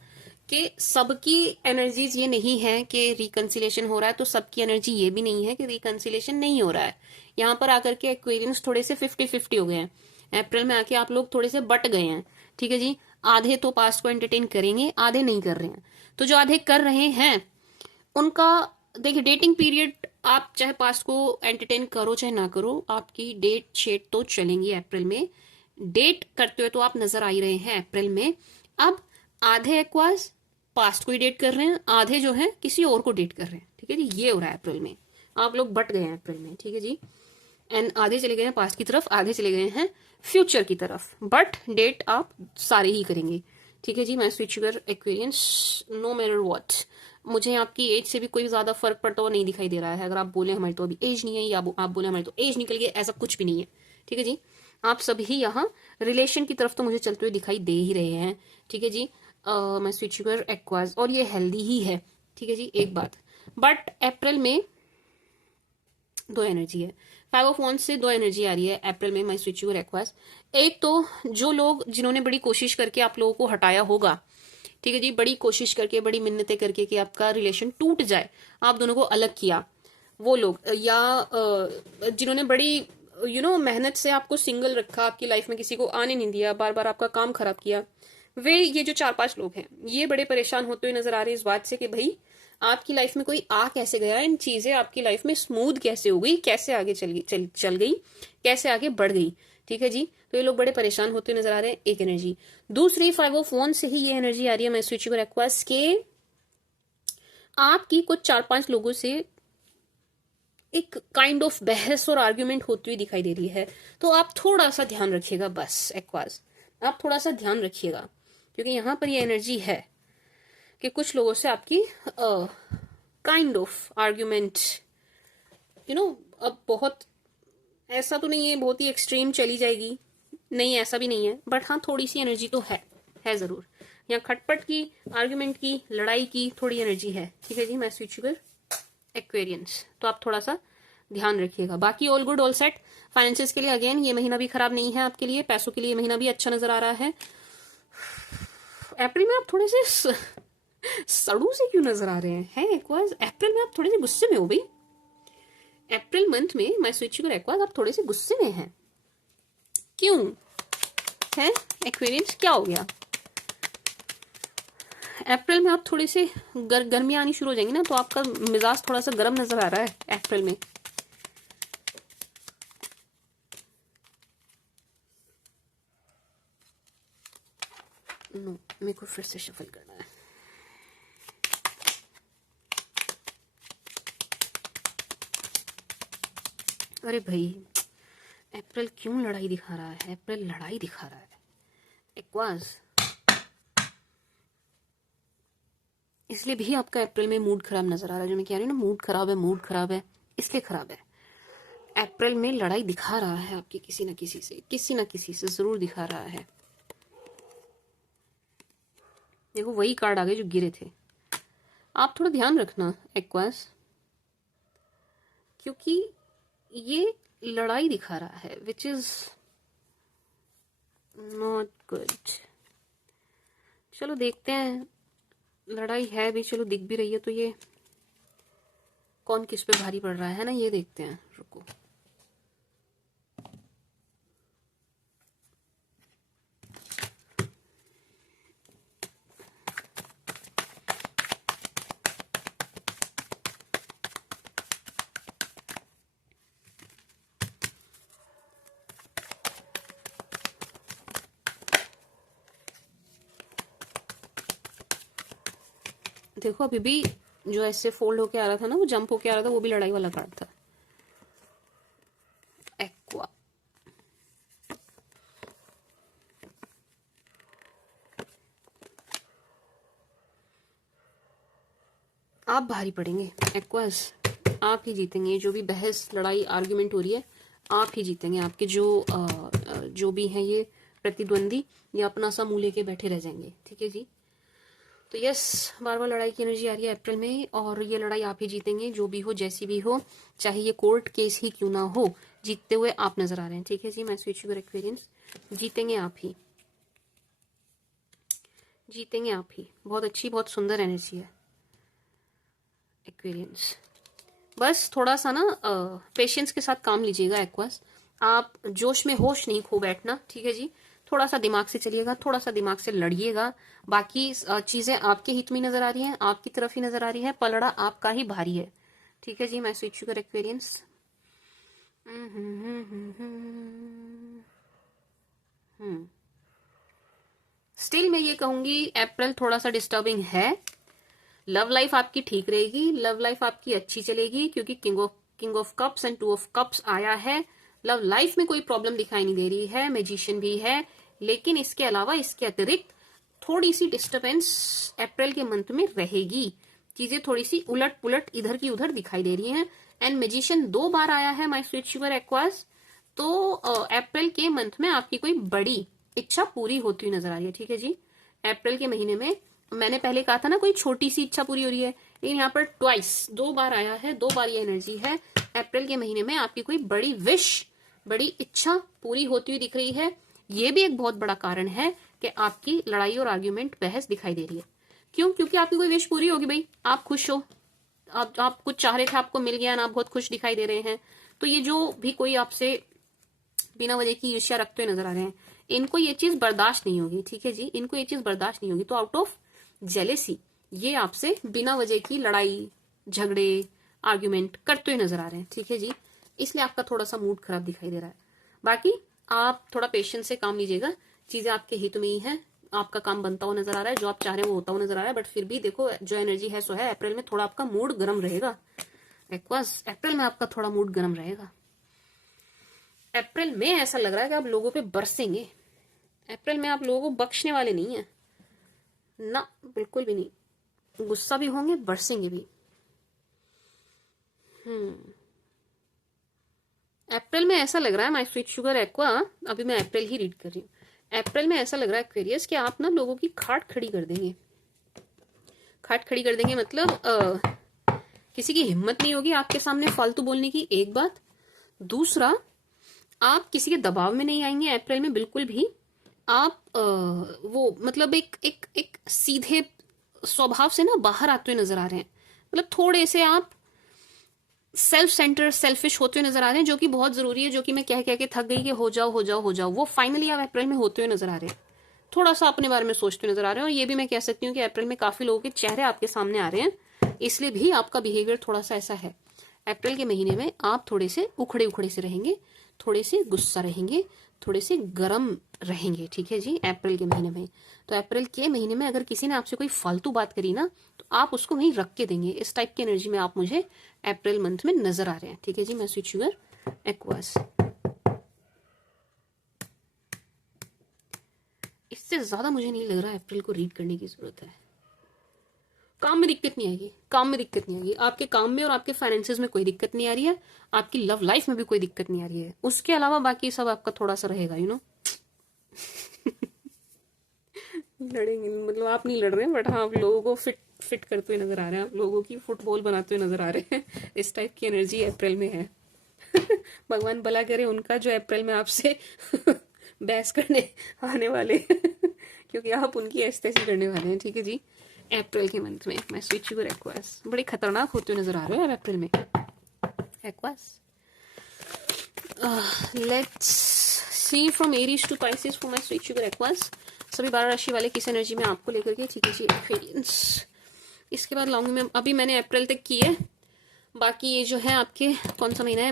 कि सबकी एनर्जीज ये नहीं है कि रिकंसिलेशन हो रहा है, तो सबकी एनर्जी ये भी नहीं है कि रिकंसिलेशन नहीं हो रहा है। यहाँ पर आकर के एक्वेरियंस थोड़े से 50-50 हो गए हैं। अप्रैल में आके आप लोग थोड़े से बट गए हैं, ठीक है जी। आधे तो पास्ट को एंटरटेन करेंगे, आधे नहीं कर रहे हैं, तो जो आधे कर रहे हैं उनका देखिए डेटिंग पीरियड, आप चाहे पास्ट को एंटरटेन करो चाहे ना करो, आपकी डेट शेट तो चलेंगी अप्रैल में, डेट करते हुए तो आप नजर आ ही रहे हैं अप्रैल में। अब आधे एक्वास पास्ट को ही डेट कर रहे हैं, आधे जो है किसी और को डेट कर रहे हैं, ठीक है जी, ये हो रहा है अप्रैल में, आप लोग बट गए हैं अप्रैल में, ठीक है जी। एंड आधे चले गए हैं पास्ट की तरफ, आधे चले गए हैं फ्यूचर की तरफ, बट डेट आप सारे ही करेंगे, ठीक है जी। मैं switch your Aquarians, no matter what, मुझे आपकी एज से भी कोई ज्यादा फर्क पड़ता हुआ नहीं दिखाई दे रहा है। अगर आप बोले हमारी तो अभी एज नहीं है, या आप बोले हमारी तो एज निकल गई, ऐसा कुछ भी नहीं है, ठीक है जी। आप सभी यहाँ रिलेशन की तरफ तो मुझे चलते हुए दिखाई दे ही रहे हैं, ठीक है जी। मैं स्विच यूर एक्वाज, और ये हेल्दी ही है, ठीक है जी। एक बात, बट अप्रैल में दो एनर्जी है, 5 ऑफ वांड्स से दो एनर्जी आ रही है अप्रैल में, माई स्विच यूर एक्वास। एक तो जो लोग जिन्होंने बड़ी कोशिश करके आप लोगों को हटाया होगा, ठीक है जी, बड़ी कोशिश करके बड़ी मिन्नतें करके कि आपका रिलेशन टूट जाए, आप दोनों को अलग किया, वो लोग, या जिन्होंने बड़ी मेहनत से आपको सिंगल रखा, आपकी लाइफ में किसी को आने नहीं दिया, बार बार आपका काम खराब किया, वे ये जो 4-5 लोग हैं ये बड़े परेशान होते हुए नजर आ रहे हैं इस बात से कि भाई आपकी लाइफ में कोई आ कैसे गया, इन चीजें आपकी लाइफ में स्मूथ कैसे हो गई, कैसे आगे चल गई, कैसे आगे बढ़ गई, ठीक है जी। तो ये लोग बड़े परेशान होते नजर आ रहे हैं, एक एनर्जी। दूसरी 5 ऑफ वांड्स से ही ये एनर्जी आ रही है, मैं स्विच यूर एक्वास, के आपकी कुछ 4-5 लोगों से एक काइंड ऑफ बहस और आर्ग्यूमेंट होती हुई दिखाई दे रही है, तो आप थोड़ा सा ध्यान रखिएगा, बस एक्वास आप थोड़ा सा ध्यान रखिएगा, क्योंकि यहां पर ये एनर्जी है कि कुछ लोगों से आपकी काइंड ऑफ आर्ग्यूमेंट, अब बहुत ऐसा तो नहीं है बहुत ही एक्सट्रीम चली जाएगी, नहीं ऐसा भी नहीं है, बट हाँ थोड़ी सी एनर्जी तो है जरूर, यहाँ खटपट की, आर्ग्यूमेंट की, लड़ाई की थोड़ी एनर्जी है, ठीक है जी। मैं स्विच यूर एक्वेरियंस, तो आप थोड़ा सा ध्यान रखिएगा, बाकी all good all set. Finances के लिए अगेन ये महीना भी खराब नहीं है आपके लिए, पैसों के लिए ये महीना भी अच्छा नजर आ रहा है। अप्रैल में आप थोड़े से सड़ू से क्यों नजर आ रहे हैं एक्वास, अप्रैल में आप थोड़े से गुस्से में हो भाई, अप्रैल मंथ में मैं स्विच यूर एक्वास आप थोड़े से गुस्से में हैं, क्यों है एक्वेरियंस, क्या हो गया? अप्रैल में आप थोड़ी सी गर्मियां आनी शुरू हो जाएंगी ना, तो आपका मिजाज थोड़ा सा गर्म नजर आ रहा है अप्रैल में। नो, मेरे को फिर से शफल करना है। अरे भाई, अप्रैल क्यों लड़ाई दिखा रहा है? अप्रैल लड़ाई दिखा रहा है एक्वास। इसलिए भी आपका अप्रैल में मूड खराब नजर आ रहा है। जो मैं कह रही हूँ ना, मूड खराब है, मूड खराब है, इसलिए खराब है। अप्रैल में लड़ाई दिखा रहा है आपकी किसी ना किसी से जरूर दिखा रहा है। देखो वही कार्ड आ गए जो गिरे थे। आप थोड़ा ध्यान रखना एक्वास, क्योंकि ये लड़ाई दिखा रहा है विच इज नॉट गुड। चलो देखते हैं, लड़ाई है भी, चलो दिख भी रही है तो ये कौन किस पे भारी पड़ रहा है ना, ये देखते हैं। रुको, देखो अभी भी जो ऐसे फोल्ड होके आ रहा था ना, वो जंप होके आ रहा था, वो भी लड़ाई वाला कार्ड था। एक्वा, आप भारी पड़ेंगे एक्वास, आप ही जीतेंगे। जो भी बहस, लड़ाई, आर्ग्यूमेंट हो रही है, आप ही जीतेंगे। आपके जो भी हैं ये प्रतिद्वंदी, ये अपना सा मुंह लेके बैठे रह जाएंगे। ठीक है जी। तो यस, बार बार लड़ाई की एनर्जी आ रही है अप्रैल में, और ये लड़ाई आप ही जीतेंगे। जो भी हो, जैसी भी हो, चाहे ये कोर्ट केस ही क्यों ना हो, जीतते हुए आप नजर आ रहे हैं। ठीक है जी। मैं स्विच योर एक्सपीरियंस, जीतेंगे आप ही, जीतेंगे आप ही। बहुत अच्छी, बहुत सुंदर एनर्जी है एक्वेरियंस। बस थोड़ा सा ना पेशेंस के साथ काम लीजिएगा एक्वास। आप जोश में होश नहीं खो बैठना। ठीक है जी। थोड़ा सा दिमाग से चलिएगा, थोड़ा सा दिमाग से लड़िएगा। बाकी चीजें आपके हित में नजर आ रही हैं, आपकी तरफ ही नजर आ रही है। पलड़ा आपका ही भारी है। ठीक है जी। मैं स्विच शुगर एक्वेरियंस। स्टिल मैं ये कहूंगी अप्रैल थोड़ा सा डिस्टर्बिंग है। लव लाइफ आपकी ठीक रहेगी, लव लाइफ आपकी अच्छी चलेगी, क्योंकि king of cups and two of cups आया है। लव लाइफ में कोई प्रॉब्लम दिखाई नहीं दे रही है, मैजिशियन भी है। लेकिन इसके अलावा, इसके अतिरिक्त थोड़ी सी डिस्टर्बेंस अप्रैल के मंथ में रहेगी। चीजें थोड़ी सी उलट पुलट इधर की उधर दिखाई दे रही हैं। एंड मैजिशियन 2 बार आया है माय स्वीट शुगर एक्वास। तो अप्रैल के मंथ में आपकी कोई बड़ी इच्छा पूरी होती हुई नजर आ रही है। ठीक है जी। अप्रैल के महीने में मैंने पहले कहा था ना, कोई छोटी सी इच्छा पूरी हो रही है, लेकिन यहाँ पर ट्वाइस, 2 बार आया है, 2 बार ये एनर्जी है। अप्रैल के महीने में आपकी कोई बड़ी विश, बड़ी इच्छा पूरी होती हुई दिख रही है। ये भी एक बहुत बड़ा कारण है कि आपकी लड़ाई और आर्ग्यूमेंट, बहस दिखाई दे रही है। क्यों? क्योंकि आपकी कोई विश पूरी होगी भाई, आप खुश हो, आप कुछ चाह रहे थे, आपको मिल गया ना, आप बहुत खुश दिखाई दे रहे हैं। तो ये जो भी कोई आपसे बिना वजह की ईर्ष्या रखते हुए नजर आ रहे हैं, इनको ये चीज बर्दाश्त नहीं होगी। ठीक है जी। इनको ये चीज बर्दाश्त नहीं होगी, तो आउट ऑफ जेलेसी ये आपसे बिना वजह की लड़ाई, झगड़े, आर्ग्यूमेंट करते हुए नजर आ रहे हैं। ठीक है जी। इसलिए आपका थोड़ा सा मूड खराब दिखाई दे रहा है। बाकी आप थोड़ा पेशेंस से काम लीजिएगा, चीजें आपके हित में ही है, आपका काम बनता हुआ नजर आ रहा है, जो आप चाह रहे हैं वो होता हुआ नजर आ रहा है। बट फिर भी देखो, जो एनर्जी है सो है। अप्रैल में थोड़ा आपका मूड गर्म रहेगा एक्वास, अप्रैल में आपका थोड़ा मूड गर्म रहेगा। अप्रैल में ऐसा लग रहा है कि आप लोगों पे बरसेंगे। अप्रैल में आप लोगों को बख्शने वाले नहीं है ना, बिल्कुल भी नहीं। गुस्सा भी होंगे, बरसेंगे भी। अप्रैल में ऐसा लग रहा है माय स्वीट शुगर एक्वा, अभी मैं अप्रैल ही रीड कर रही हूँ। अप्रैल में ऐसा लग रहा है एक्वेरियस कि आप ना लोगों की खाट खड़ी कर देंगे। खाट खड़ी कर देंगे मतलब किसी की हिम्मत नहीं होगी आपके सामने फालतू बोलने की, एक बात। दूसरा, आप किसी के दबाव में नहीं आएंगे अप्रैल में बिल्कुल भी। आप वो मतलब एक सीधे स्वभाव से ना बाहर आते हुए नजर आ रहे हैं। मतलब थोड़े से आप सेल्फ सेंटर, सेल्फिश होते हुए नजर आ रहे हैं, जो कि बहुत जरूरी है, जो कि मैं कह कह के थक गई कि हो जाओ हो जाओ हो जाओ, वो फाइनली आप अप्रैल में होते हुए नजर आ रहे हैं। थोड़ा सा अपने बारे में सोचते हुए नजर आ रहे हैं। और ये भी मैं कह सकती हूँ कि अप्रैल में काफी लोगों के चेहरे आपके सामने आ रहे हैं, इसलिए भी आपका बिहेवियर थोड़ा सा ऐसा है। अप्रैल के महीने में आप थोड़े से उखड़े उखड़े से रहेंगे, थोड़े से गुस्सा रहेंगे, थोड़े से गर्म रहेंगे। ठीक है जी। अप्रैल के महीने में, तो अप्रैल के महीने में अगर किसी ने आपसे कोई फालतू बात करी ना, तो आप उसको वहीं रख के देंगे। इस टाइप की एनर्जी में आप मुझे अप्रैल मंथ में नजर आ रहे हैं। ठीक है जी। मैं स्वीट शुगर एक्वास। इससे ज्यादा मुझे नहीं लग रहा अप्रैल को रीड करने की जरूरत है। काम में दिक्कत नहीं आएगी, काम में दिक्कत नहीं आएगी, आपके काम में और आपके फाइनेंसेस में कोई दिक्कत नहीं आ रही है, आपकी लव लाइफ में भी कोई दिक्कत नहीं आ रही है। उसके अलावा बाकी सब आपका थोड़ा सा रहेगा, यू नो। लड़ेंगे मतलब आप नहीं लड़ रहे हैं, बट हाँ आप लोगों को फिट फिट करते हुए नजर आ रहे हैं, आप लोगों की फुटबॉल बनाते हुए नजर आ रहे हैं। इस टाइप की एनर्जी अप्रैल में है। भगवान भला करे उनका जो अप्रैल में आपसे बहस करने आने वाले क्योंकि आप उनकी ऐसी करने वाले हैं, ठीक है जी। अप्रैल के मंथ में मैं स्वीट शुगर एक्वास बड़े खतरनाक होते हुए नजर आ रहे हो यार अप्रैल में। Aquas, let's see from Aries to Pisces for my sweet sugar Aquas. सभी 12 राशि वाले किस एनर्जी में आपको लेकर के, ठीक है जी। एक्सपीरियंस इसके बाद लाऊंगी मैं, अभी मैंने अप्रैल तक की है, बाकी ये जो है आपके कौन सा महीना है,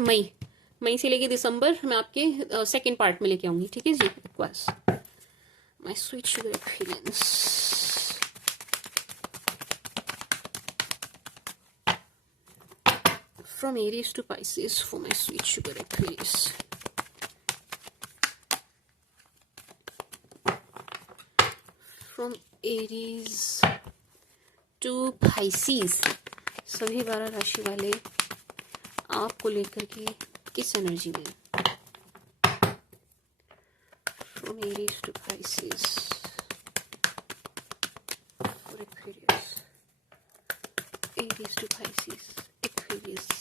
मई से लेके दिसंबर मैं आपके सेकेंड पार्ट में लेके आऊंगी, ठीक है जी। Aquas, my sweet sugar experience. From Aries to Pisces for my sweet sugar Aquarius. From Aries to Pisces, सभी 12 राशि वाले आपको लेकर के किस एनर्जी में। From Aries to Pisces for Aquarius. Aries to Pisces, Aquarius.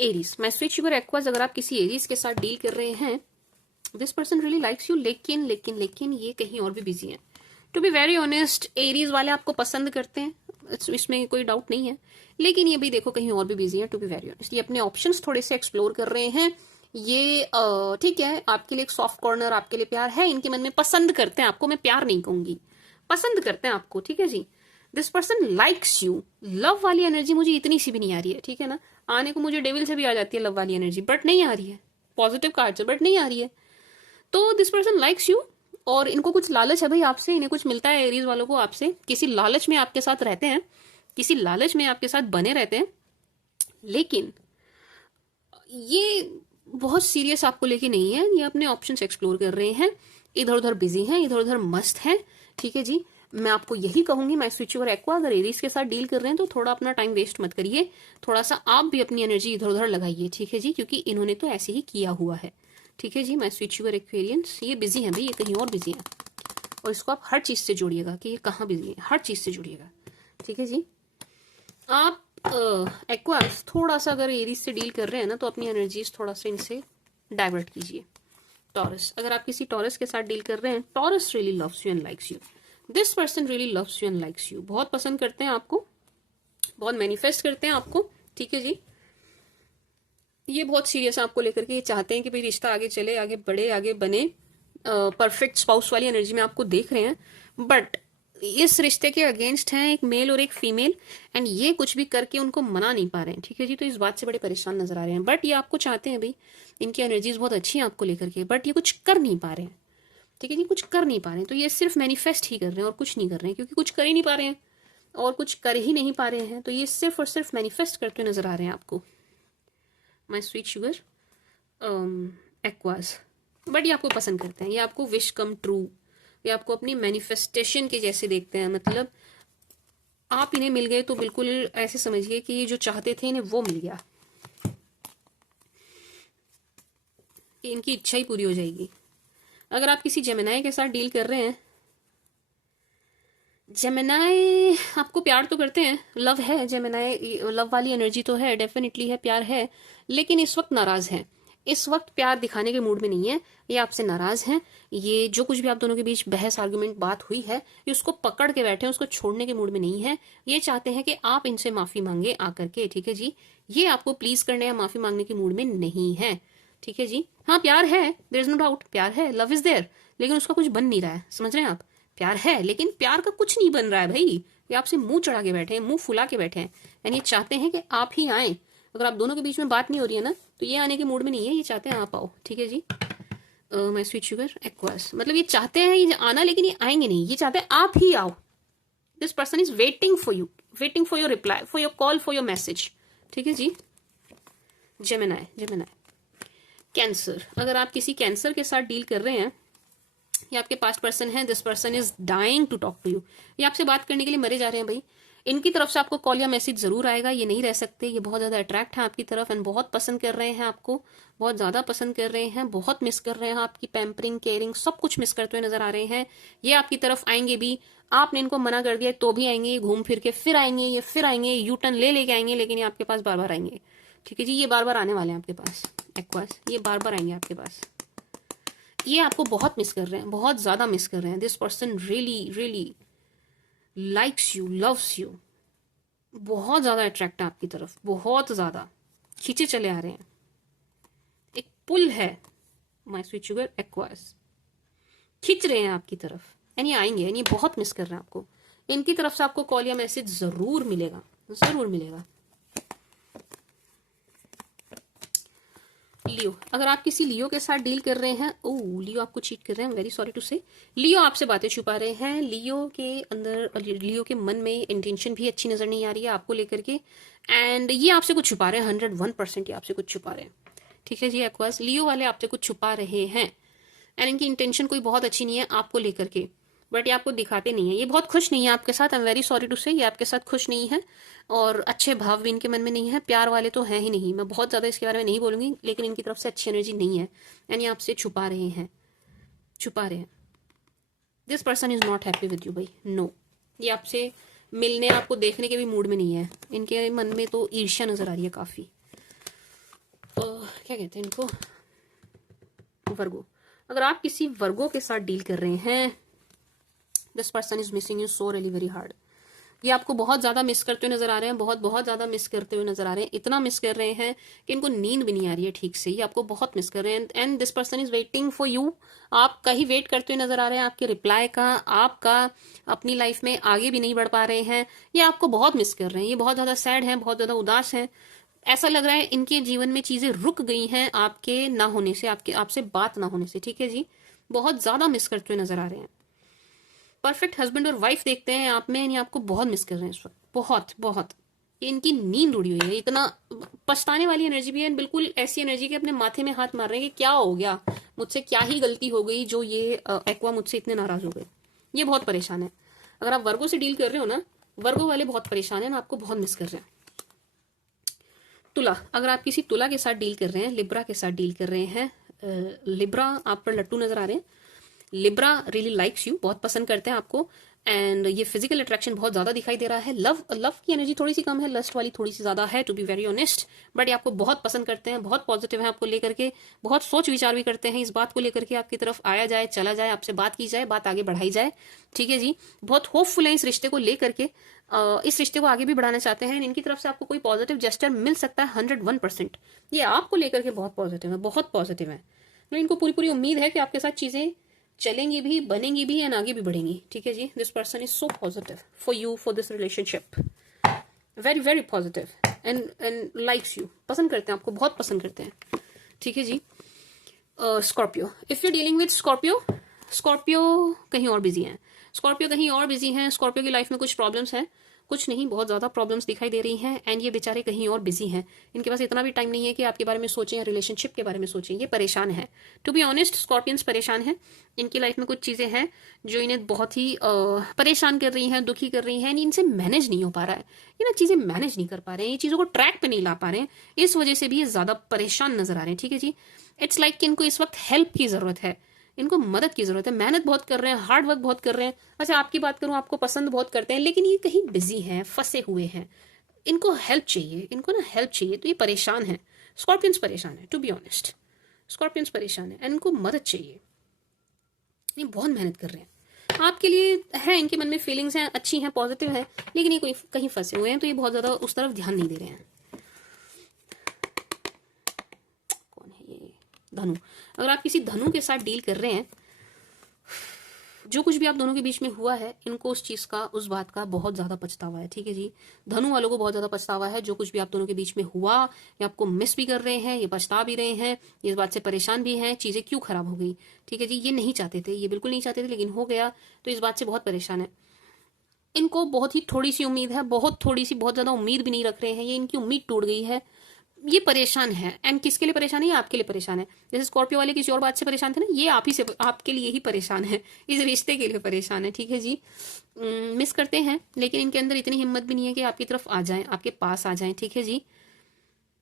Aries, my sweet sugar aqueous, अगर आप किसी एरीज के साथ डील कर रहे हैं, this person really likes you, लेकिन ये कहीं और भी बिजी है। To be very honest, Aries वाले आपको पसंद करते हैं, इसमें कोई डाउट नहीं है, लेकिन ये भी देखो कहीं और भी बिजी है। टू बी वेरी ऑनेस्ट, ये अपने ऑप्शंस थोड़े से एक्सप्लोर कर रहे हैं। ये ठीक है, आपके लिए एक सॉफ्ट कॉर्नर, आपके लिए प्यार है, इनके मन में पसंद करते हैं आपको, मैं प्यार नहीं कहूंगी, पसंद करते हैं आपको, ठीक है जी। This person likes you, love वाली एनर्जी मुझे इतनी सी भी नहीं आ रही है, ठीक है ना। आने को मुझे डेविल से भी आ जाती है लव वाली एनर्जी, बट नहीं आ रही है, पॉजिटिव कार्ड से, बट नहीं आ रही है। तो दिस पर्सन लाइक्स यू और इनको कुछ लालच है भाई आपसे, इन्हें कुछ मिलता है एरीज वालों को आपसे, किसी लालच में आपके साथ रहते हैं, किसी लालच में आपके साथ बने रहते हैं, लेकिन ये बहुत सीरियस आपको लेके नहीं है, ये अपने ऑप्शंस एक्सप्लोर कर रहे हैं, इधर उधर बिजी हैं, इधर उधर मस्त हैं, ठीक है जी। मैं आपको यही कहूंगी, मैं स्विच ओवर एक्वा, अगर एरीज के साथ डील कर रहे हैं तो थोड़ा अपना टाइम वेस्ट मत करिए, थोड़ा सा आप भी अपनी एनर्जी इधर उधर लगाइए, ठीक है जी, क्योंकि इन्होंने तो ऐसे ही किया हुआ है, ठीक है जी। मैं स्विच ओवर एक्वेरियंस, ये बिजी है भाई, ये कहीं और बिजी है, और इसको आप हर चीज से जोड़िएगा कि ये कहाँ बिजी है, हर चीज से जोड़िएगा, ठीक है जी। आप एक्वास थोड़ा सा अगर एरीज से डील कर रहे हैं ना, तो अपनी एनर्जीज थोड़ा सा इनसे डाइवर्ट कीजिए। टॉरस, अगर आप किसी टॉरस के साथ डील कर रहे हैं, taurus really loves you and likes you, this person really loves you and likes you, बहुत पसंद करते हैं आपको, बहुत मैनिफेस्ट करते हैं आपको, ठीक है जी। ये बहुत सीरियस आपको लेकर के, ये चाहते हैं कि भाई रिश्ता आगे चले, आगे बढ़े, आगे बने, परफेक्ट स्पाउस वाली एनर्जी में आपको देख रहे हैं, बट इस रिश्ते के अगेंस्ट हैं एक मेल और एक फीमेल, एंड ये कुछ भी करके उनको मना नहीं पा रहे हैं, ठीक है जी। तो इस बात से बड़े परेशान नजर आ रहे हैं, बट ये आपको चाहते हैं भाई, इनकी एनर्जीज बहुत अच्छी है आपको लेकर के, बट ये कुछ कर नहीं पा रहे हैं, ठीक है जी, कुछ कर नहीं पा रहे हैं। तो ये सिर्फ मैनिफेस्ट ही कर रहे हैं और कुछ नहीं कर रहे हैं, क्योंकि कुछ कर ही नहीं पा रहे हैं और कुछ कर ही नहीं पा रहे हैं, तो ये सिर्फ और सिर्फ मैनिफेस्ट करते हुए नजर आ रहे हैं आपको, माई स्वीट शुगर एक्वास। बट ये आपको पसंद करते हैं, ये आपको विश कम ट्रू, ये आपको अपनी मैनिफेस्टेशन के जैसे देखते हैं, मतलब आप इन्हें मिल गए तो बिल्कुल ऐसे समझिए कि ये जो चाहते थे इन्हें वो मिल गया, कि इनकी इच्छा ही पूरी हो जाएगी। अगर आप किसी जेमिनाई के साथ डील कर रहे हैं, जेमिनाई आपको प्यार तो करते हैं, लव है, जेमिनाई लव वाली एनर्जी तो है, डेफिनेटली है, प्यार है, लेकिन इस वक्त नाराज है, इस वक्त प्यार दिखाने के मूड में नहीं है, ये आपसे नाराज हैं। ये जो कुछ भी आप दोनों के बीच बहस आर्गुमेंट बात हुई है, ये उसको पकड़ के बैठे हैं, उसको छोड़ने के मूड में नहीं है। ये चाहते हैं कि आप इनसे माफी मांगे आकर के, ठीक है जी। ये आपको प्लीज करने या माफी मांगने के मूड में नहीं है, ठीक है जी। हाँ प्यार है, देयर इज नो डाउट, प्यार है, लव इज देयर, लेकिन उसका कुछ बन नहीं रहा है, समझ रहे हैं आप। प्यार है लेकिन प्यार का कुछ नहीं बन रहा है भाई, ये आपसे मुंह चढ़ा के बैठे हैं, मुंह फुला के बैठे हैं, यानी ये चाहते हैं कि आप ही आए। अगर आप दोनों के बीच में बात नहीं हो रही है ना, तो ये आने के मूड में नहीं है, ये चाहते हैं आप आओ, ठीक है जी। माय स्वीट शुगर एक्वास, मतलब ये चाहते हैं ये आना, लेकिन ये आएंगे नहीं, ये चाहते हैं आप ही आओ, this person is waiting for your reply, for your call, for your message. ठीक है जी। जेमिनाई कैंसर, अगर आप किसी कैंसर के साथ डील कर रहे हैं, ये आपके पास्ट पर्सन है, this person is dying to talk to you, ये आपसे बात करने के लिए मरे जा रहे हैं भाई। इनकी तरफ से आपको कॉल या मैसेज जरूर आएगा, ये नहीं रह सकते, ये बहुत ज्यादा अट्रैक्ट है आपकी तरफ एंड बहुत पसंद कर रहे हैं आपको, बहुत ज्यादा पसंद कर रहे हैं, बहुत मिस कर रहे हैं आपकी पैम्परिंग, केयरिंग, सब कुछ मिस करते हुए नजर आ रहे हैं। ये आपकी तरफ आएंगे भी, आपने इनको मना कर दिया तो भी आएंगे, ये घूम फिर के फिर आएंगे, ये फिर आएंगे, यू टर्न ले लेके आएंगे, लेकिन ये आपके पास बार बार आएंगे। ठीक है जी, ये बार बार आने वाले हैं आपके पास एक्वास, ये बार बार आएंगे आपके पास। ये आपको बहुत मिस कर रहे हैं, बहुत ज्यादा मिस कर रहे हैं। This person really really likes you, loves you, बहुत ज्यादा अट्रैक्ट है आपकी तरफ, बहुत ज्यादा खींचे चले आ रहे हैं। एक पुल है माय स्वीट शुगर एक्वास, खींच रहे हैं आपकी तरफ एंड ये आएंगे एंड ये बहुत मिस कर रहे हैं आपको। इनकी तरफ से आपको कॉल या मैसेज जरूर मिलेगा, जरूर मिलेगा। लियो, अगर आप किसी लियो के साथ डील कर रहे हैं, ओह लियो आपको चीट कर रहे हैं, वेरी सॉरी टू से। लियो आपसे बातें छुपा रहे हैं, लियो के अंदर, लियो के मन में इंटेंशन भी अच्छी नजर नहीं आ रही है आपको लेकर के, एंड ये आपसे कुछ छुपा रहे हैं, 101% ये आपसे कुछ छुपा रहे हैं। ठीक है जी एक्वास, लियो वाले आपसे कुछ छुपा रहे हैं एंड इनकी इंटेंशन कोई बहुत अच्छी नहीं है आपको लेकर के, बट ये आपको दिखाते नहीं है। ये बहुत खुश नहीं है आपके साथ, I am very sorry to say, ये आपके साथ खुश नहीं है और अच्छे भाव भी इनके मन में नहीं है, प्यार वाले तो हैं ही नहीं। मैं बहुत ज्यादा इसके बारे में नहीं बोलूंगी, लेकिन इनकी तरफ से अच्छी एनर्जी नहीं है एंड ये आपसे छुपा रहे हैं, छुपा रहे हैं। This person is not happy with you भाई, नो। ये आपसे मिलने, आपको देखने के भी मूड में नहीं है। इनके मन में तो ईर्ष्या नजर आ रही है काफी। क्या कहते हैं इनको, वर्गो, अगर आप किसी वर्गो के साथ डील कर रहे हैं, this person is missing you so really very hard. ये आपको बहुत ज्यादा मिस करते हुए नजर आ रहे हैं, बहुत बहुत ज्यादा मिस करते हुए नजर आ रहे हैं, इतना मिस कर रहे हैं कि इनको नींद भी नहीं आ रही है ठीक से। ये आपको बहुत मिस कर रहे हैं and this person is waiting for you, आपका ही वेट करते हुए नजर आ रहे हैं, आपके रिप्लाई का, आपका अपनी लाइफ में आगे भी नहीं बढ़ पा रहे हैं। ये आपको बहुत मिस कर रहे हैं, ये बहुत ज्यादा सैड है, बहुत ज्यादा उदास है। ऐसा लग रहा है इनके जीवन में चीजें रुक गई हैं आपके ना होने से, आपके आपसे बात ना होने से। ठीक है जी, बहुत ज्यादा मिस करते हुए नजर आ रहे हैं। परफेक्ट हस्बैंड और वाइफ देखते हैं आप में, यानी आपको बहुत मिस कर रहे हैं इस वक्त, बहुत बहुत। ये इनकी नींद उड़ी हुई है, इतना पछताने वाली एनर्जी भी है, बिल्कुल ऐसी एनर्जी के अपने माथे में हाथ मार रहे हैं कि क्या हो गया मुझसे, क्या ही गलती हो गई जो ये एक्वा मुझसे इतने नाराज हो गए। ये बहुत परेशान है। अगर आप वर्गो से डील कर रहे हो ना, वर्गो वाले बहुत परेशान है ना, आपको बहुत मिस कर रहे हैं। तुला, अगर आप किसी तुला के साथ डील कर रहे हैं, लिब्रा के साथ डील कर रहे हैं, लिब्रा आप पर लट्टू नजर आ रहे हैं। लिब्रा रियली लाइक्स यू, बहुत पसंद करते हैं आपको एंड ये फिजिकल अट्रैक्शन बहुत ज्यादा दिखाई दे रहा है। लव की एनर्जी थोड़ी सी कम है, लस्ट वाली थोड़ी सी ज्यादा है, to be very honest. But ये आपको बहुत पसंद करते हैं, बहुत पॉजिटिव है आपको लेकर के, बहुत सोच विचार भी करते हैं इस बात को लेकर के आपकी तरफ आया जाए, चला जाए, आपसे बात की जाए, बात आगे बढ़ाई जाए। ठीक है जी, बहुत होपफुल है इस रिश्ते को लेकर के, इस रिश्ते को आगे भी बढ़ाना चाहते हैं। इनकी तरफ से आपको कोई पॉजिटिव जेस्चर मिल सकता है 101%। ये आपको लेकर के बहुत पॉजिटिव है, बहुत पॉजिटिव है। इनको पूरी पूरी उम्मीद है कि आपके साथ चीजें चलेंगी भी, बनेंगी भी एंड आगे भी बढ़ेंगी। ठीक है जी, this person is so positive for you, for this relationship, very very positive and likes you, पसंद करते हैं आपको, बहुत पसंद करते हैं। ठीक है जी। Scorpio, if you dealing with Scorpio, Scorpio कहीं और बिजी हैं, स्कॉर्पियो कहीं और बिजी हैं। स्कॉर्पियो की लाइफ में कुछ प्रॉब्लम्स हैं, कुछ नहीं, बहुत ज्यादा प्रॉब्लम्स दिखाई दे रही हैं एंड ये बेचारे कहीं और बिजी हैं। इनके पास इतना भी टाइम नहीं है कि आपके बारे में सोचें या रिलेशनशिप के बारे में सोचें। ये परेशान है, टू बी ऑनेस्ट, स्कॉर्पियंस परेशान है। इनकी लाइफ में कुछ चीजें हैं जो इन्हें बहुत ही परेशान कर रही हैं, दुखी कर रही हैं, इनसे मैनेज नहीं हो पा रहा है, ये ना चीजें मैनेज नहीं कर पा रहे हैं, ये चीजों को ट्रैक पे नहीं ला पा रहे हैं, इस वजह से भी ये ज्यादा परेशान नजर आ रहे हैं। ठीक है जी, इट्स लाइक कि इनको इस वक्त हेल्प की जरूरत है, इनको मदद की जरूरत है। मेहनत बहुत कर रहे हैं, हार्ड वर्क बहुत कर रहे हैं। अच्छा आपकी बात करूं, आपको पसंद बहुत करते हैं, लेकिन ये कहीं बिजी हैं, फंसे हुए हैं, इनको हेल्प चाहिए, इनको ना हेल्प चाहिए, तो ये परेशान है। स्कॉर्पियंस परेशान है, टू बी ऑनेस्ट, स्कॉर्पियंस परेशान है एंड इनको मदद चाहिए। ये बहुत मेहनत कर रहे हैं आपके लिए, है इनके मन में फीलिंग्स हैं, अच्छी हैं, पॉजिटिव है, लेकिन ये कोई कहीं फंसे हुए हैं, तो ये बहुत ज्यादा उस तरफ ध्यान नहीं दे रहे हैं। धनु, अगर आप किसी धनु के साथ डील कर रहे हैं, जो कुछ भी आप दोनों के बीच में हुआ है, इनको उस चीज का, उस बात का बहुत ज्यादा पछतावा है। ठीक है जी, धनु वालों को बहुत ज्यादा पछतावा है, जो कुछ भी आप दोनों के बीच में हुआ, ये आपको मिस भी कर रहे हैं, ये पछता भी रहे हैं, ये इस बात से परेशान भी हैं, चीजें क्यों खराब हो गई। ठीक है जी, ये नहीं चाहते थे, ये बिल्कुल नहीं चाहते थे, लेकिन हो गया, तो इस बात से बहुत परेशान है। इनको बहुत ही थोड़ी सी उम्मीद है, बहुत थोड़ी सी, बहुत ज्यादा उम्मीद भी नहीं रख रहे हैं, ये इनकी उम्मीद टूट गई है, ये परेशान है। एंड किसके लिए परेशान है? ये आपके लिए परेशान है। जैसे स्कॉर्पियो वाले किसी और बात से परेशान थे ना, ये आप ही से, आपके लिए ही परेशान है, इस रिश्ते के लिए परेशान है। ठीक है जी, मिस करते हैं, लेकिन इनके अंदर इतनी हिम्मत भी नहीं है कि आपकी तरफ आ जाएं, आपके पास आ जाएं। ठीक है जी,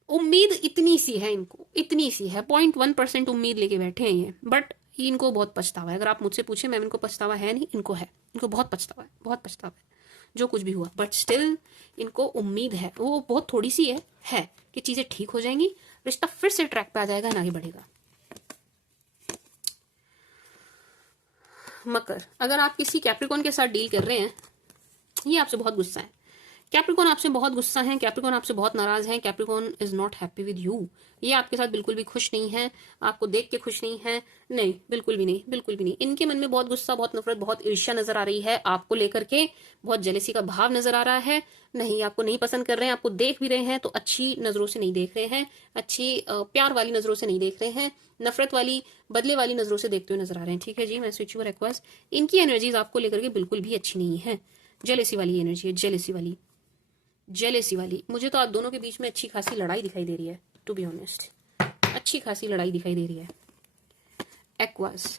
उम्मीद इतनी सी है इनको, इतनी सी है, 0.1% उम्मीद लेके बैठे हैं ये। बट इनको बहुत पछतावा है। अगर आप मुझसे पूछे, मैम इनको पछतावा है नहीं, इनको है, इनको बहुत पछतावा है, बहुत पछतावा है जो कुछ भी हुआ। बट स्टिल इनको उम्मीद है, वो बहुत थोड़ी सी है कि चीजें ठीक हो जाएंगी, रिश्ता फिर से ट्रैक पे आ जाएगा, ना आगे बढ़ेगा। मकर, अगर आप किसी कैप्रिकॉन के साथ डील कर रहे हैं, ये आपसे बहुत गुस्सा है, कैप्रिकॉन आपसे बहुत गुस्सा है, कैप्रिकॉन आपसे बहुत नाराज है, Capricorn is not happy with you. ये आपके साथ बिल्कुल भी खुश नहीं है, आपको देख के खुश नहीं है, नहीं, बिल्कुल भी नहीं, बिल्कुल भी नहीं। इनके मन में बहुत गुस्सा, बहुत नफरत, बहुत ईर्ष्या नजर आ रही है आपको लेकर के, बहुत जेलेसी का भाव नजर आ रहा है। नहीं, आपको नहीं पसंद कर रहे हैं, आपको देख भी रहे हैं तो अच्छी नजरों से नहीं देख रहे हैं, अच्छी प्यार वाली नजरों से नहीं देख रहे हैं, नफरत वाली, बदले वाली नजरों से देखते हुए नजर आ रहे हैं। ठीक है जी, मैं स्विच यूर एक्वास, इनकी एनर्जीज आपको लेकर के बिल्कुल भी अच्छी नहीं है, जेलेसी वाली एनर्जी है, जेलेसी वाली, जेलेसी वाली। मुझे तो आप दोनों के बीच में अच्छी खासी लड़ाई दिखाई दे रही है, टू बी ऑनेस्ट, अच्छी खासी लड़ाई दिखाई दे रही है। एक्वास,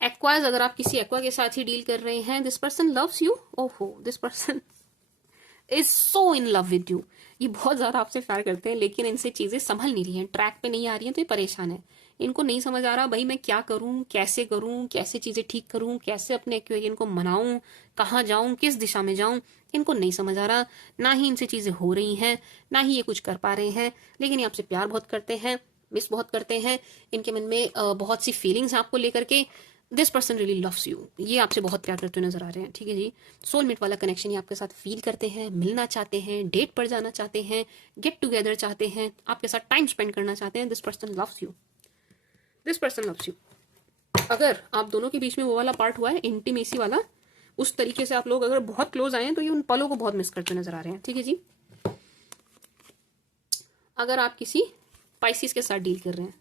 एक्वास, अगर आप किसी एक्वा के साथ ही डील कर रहे हैं, दिस पर्सन लव्स यू, ओहो, this person is so in love with you. ये बहुत ज्यादा आपसे प्यार करते हैं, लेकिन इनसे चीजें संभल नहीं रही हैं, ट्रैक पे नहीं आ रही हैं, तो ये परेशान है। इनको नहीं समझ आ रहा भाई मैं क्या करूं, कैसे चीजें ठीक करूं, कैसे अपने एक्वेरियन को मनाऊं, कहाँ जाऊं, किस दिशा में जाऊं, इनको नहीं समझ आ रहा। ना ही इनसे चीजें हो रही हैं, ना ही ये कुछ कर पा रहे हैं, लेकिन ये आपसे प्यार बहुत करते हैं, मिस बहुत करते हैं। इनके मन में बहुत सी फीलिंग्स हैं आपको लेकर के। This person really loves you, ये आपसे बहुत प्यार करते हुए नजर आ रहे हैं। ठीक है जी, सोलमेट वाला कनेक्शन ये आपके साथ फील करते हैं, मिलना चाहते हैं, डेट पर जाना चाहते हैं, गेट टुगेदर चाहते हैं, आपके साथ टाइम स्पेंड करना चाहते हैं। This person loves you, this person loves you. अगर आप दोनों के बीच में वो वाला पार्ट हुआ है, इंटीमेसी वाला, उस तरीके से आप लोग अगर बहुत क्लोज आए हैं, तो ये उन पलों को बहुत मिस करते नजर आ रहे हैं। ठीक है जी, अगर आप किसी पाइसिस के साथ डील कर रहे हैं,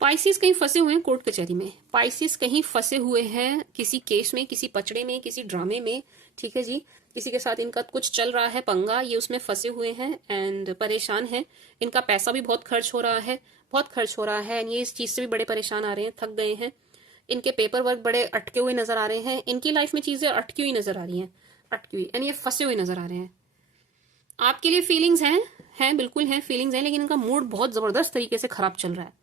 पाइसिस कहीं फंसे हुए हैं कोर्ट कचहरी में, पाइसिस कहीं फंसे हुए हैं किसी केस में, किसी पचड़े में, किसी ड्रामे में। ठीक है जी, किसी के साथ इनका कुछ चल रहा है पंगा, ये उसमें फंसे हुए हैं एंड परेशान हैं। इनका पैसा भी बहुत खर्च हो रहा है, बहुत खर्च हो रहा है, एंड ये इस चीज से भी बड़े परेशान आ रहे हैं, थक गए हैं। इनके पेपर वर्क बड़े अटके हुए नजर आ रहे हैं, इनकी लाइफ में चीजें अटकी हुई नजर आ रही हैं, अटकी हुई, यानी ये फंसे हुए नजर आ रहे हैं। आपके लिए फीलिंग्स हैं बिल्कुल हैं, फीलिंग्स हैं, लेकिन इनका मूड बहुत जबरदस्त तरीके से खराब चल रहा है।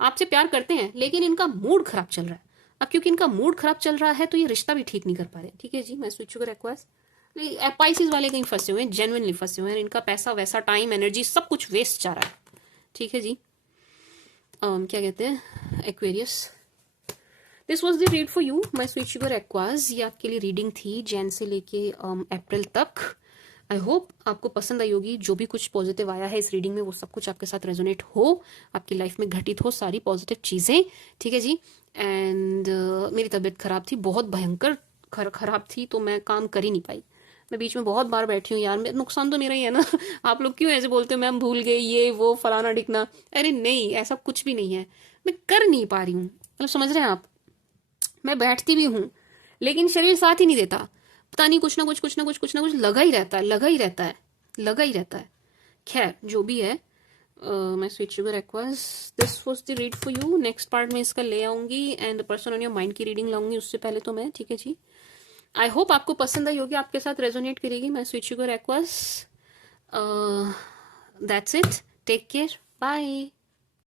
आपसे प्यार करते हैं, लेकिन इनका मूड खराब चल रहा है। अब क्योंकि इनका मूड खराब चल रहा है, तो ये रिश्ता भी ठीक नहीं कर पा रहे। ठीक है जी, मैं स्विच शुगर एक्वास, पाइसिस वाले कहीं फंसे हुए हैं, जेन्युइनली फंसे हुए हैं, इनका पैसा वैसा, टाइम, एनर्जी, सब कुछ वेस्ट जा रहा है। ठीक है जी, क्या कहते हैं, Aquarius, this was the read for you my sweet sugar aqueous. ये आपके लिए रीडिंग थी जैन से लेके अप्रैल तक। आई होप आपको पसंद आई होगी, जो भी कुछ पॉजिटिव आया है इस रीडिंग में, वो सब कुछ आपके साथ रेजोनेट हो, आपकी लाइफ में घटित हो सारी पॉजिटिव चीज़ें। ठीक है जी, एंड मेरी तबीयत खराब थी, बहुत भयंकर खराब थी, तो मैं काम कर ही नहीं पाई। मैं बीच में बहुत बार बैठी हूँ यार, नुकसान तो मेरा ही है ना। आप लोग क्यों ऐसे बोलते हो मैम भूल गई, ये वो फलाना ढिकना, अरे नहीं, ऐसा कुछ भी नहीं है, मैं कर नहीं पा रही हूँ, मतलब समझ रहे हैं आप। मैं बैठती भी हूँ, लेकिन शरीर साथ ही नहीं देता, पता नहीं, कुछ ना कुछ कुछ ना कुछ कुछ ना कुछ लगा ही रहता है, लगा ही रहता है, लगा ही रहता है। खैर जो भी है, मैं sweet sugar aqueous, this was the read for you. Next part में इसका ले आऊंगी and person on your mind की रीडिंग लाऊंगी, उससे पहले तो मैं। ठीक है जी, आई होप आपको पसंद आई होगी, आपके साथ रेजोनेट करेगी। मैं sweet sugar Aquas, that's it, take care, bye.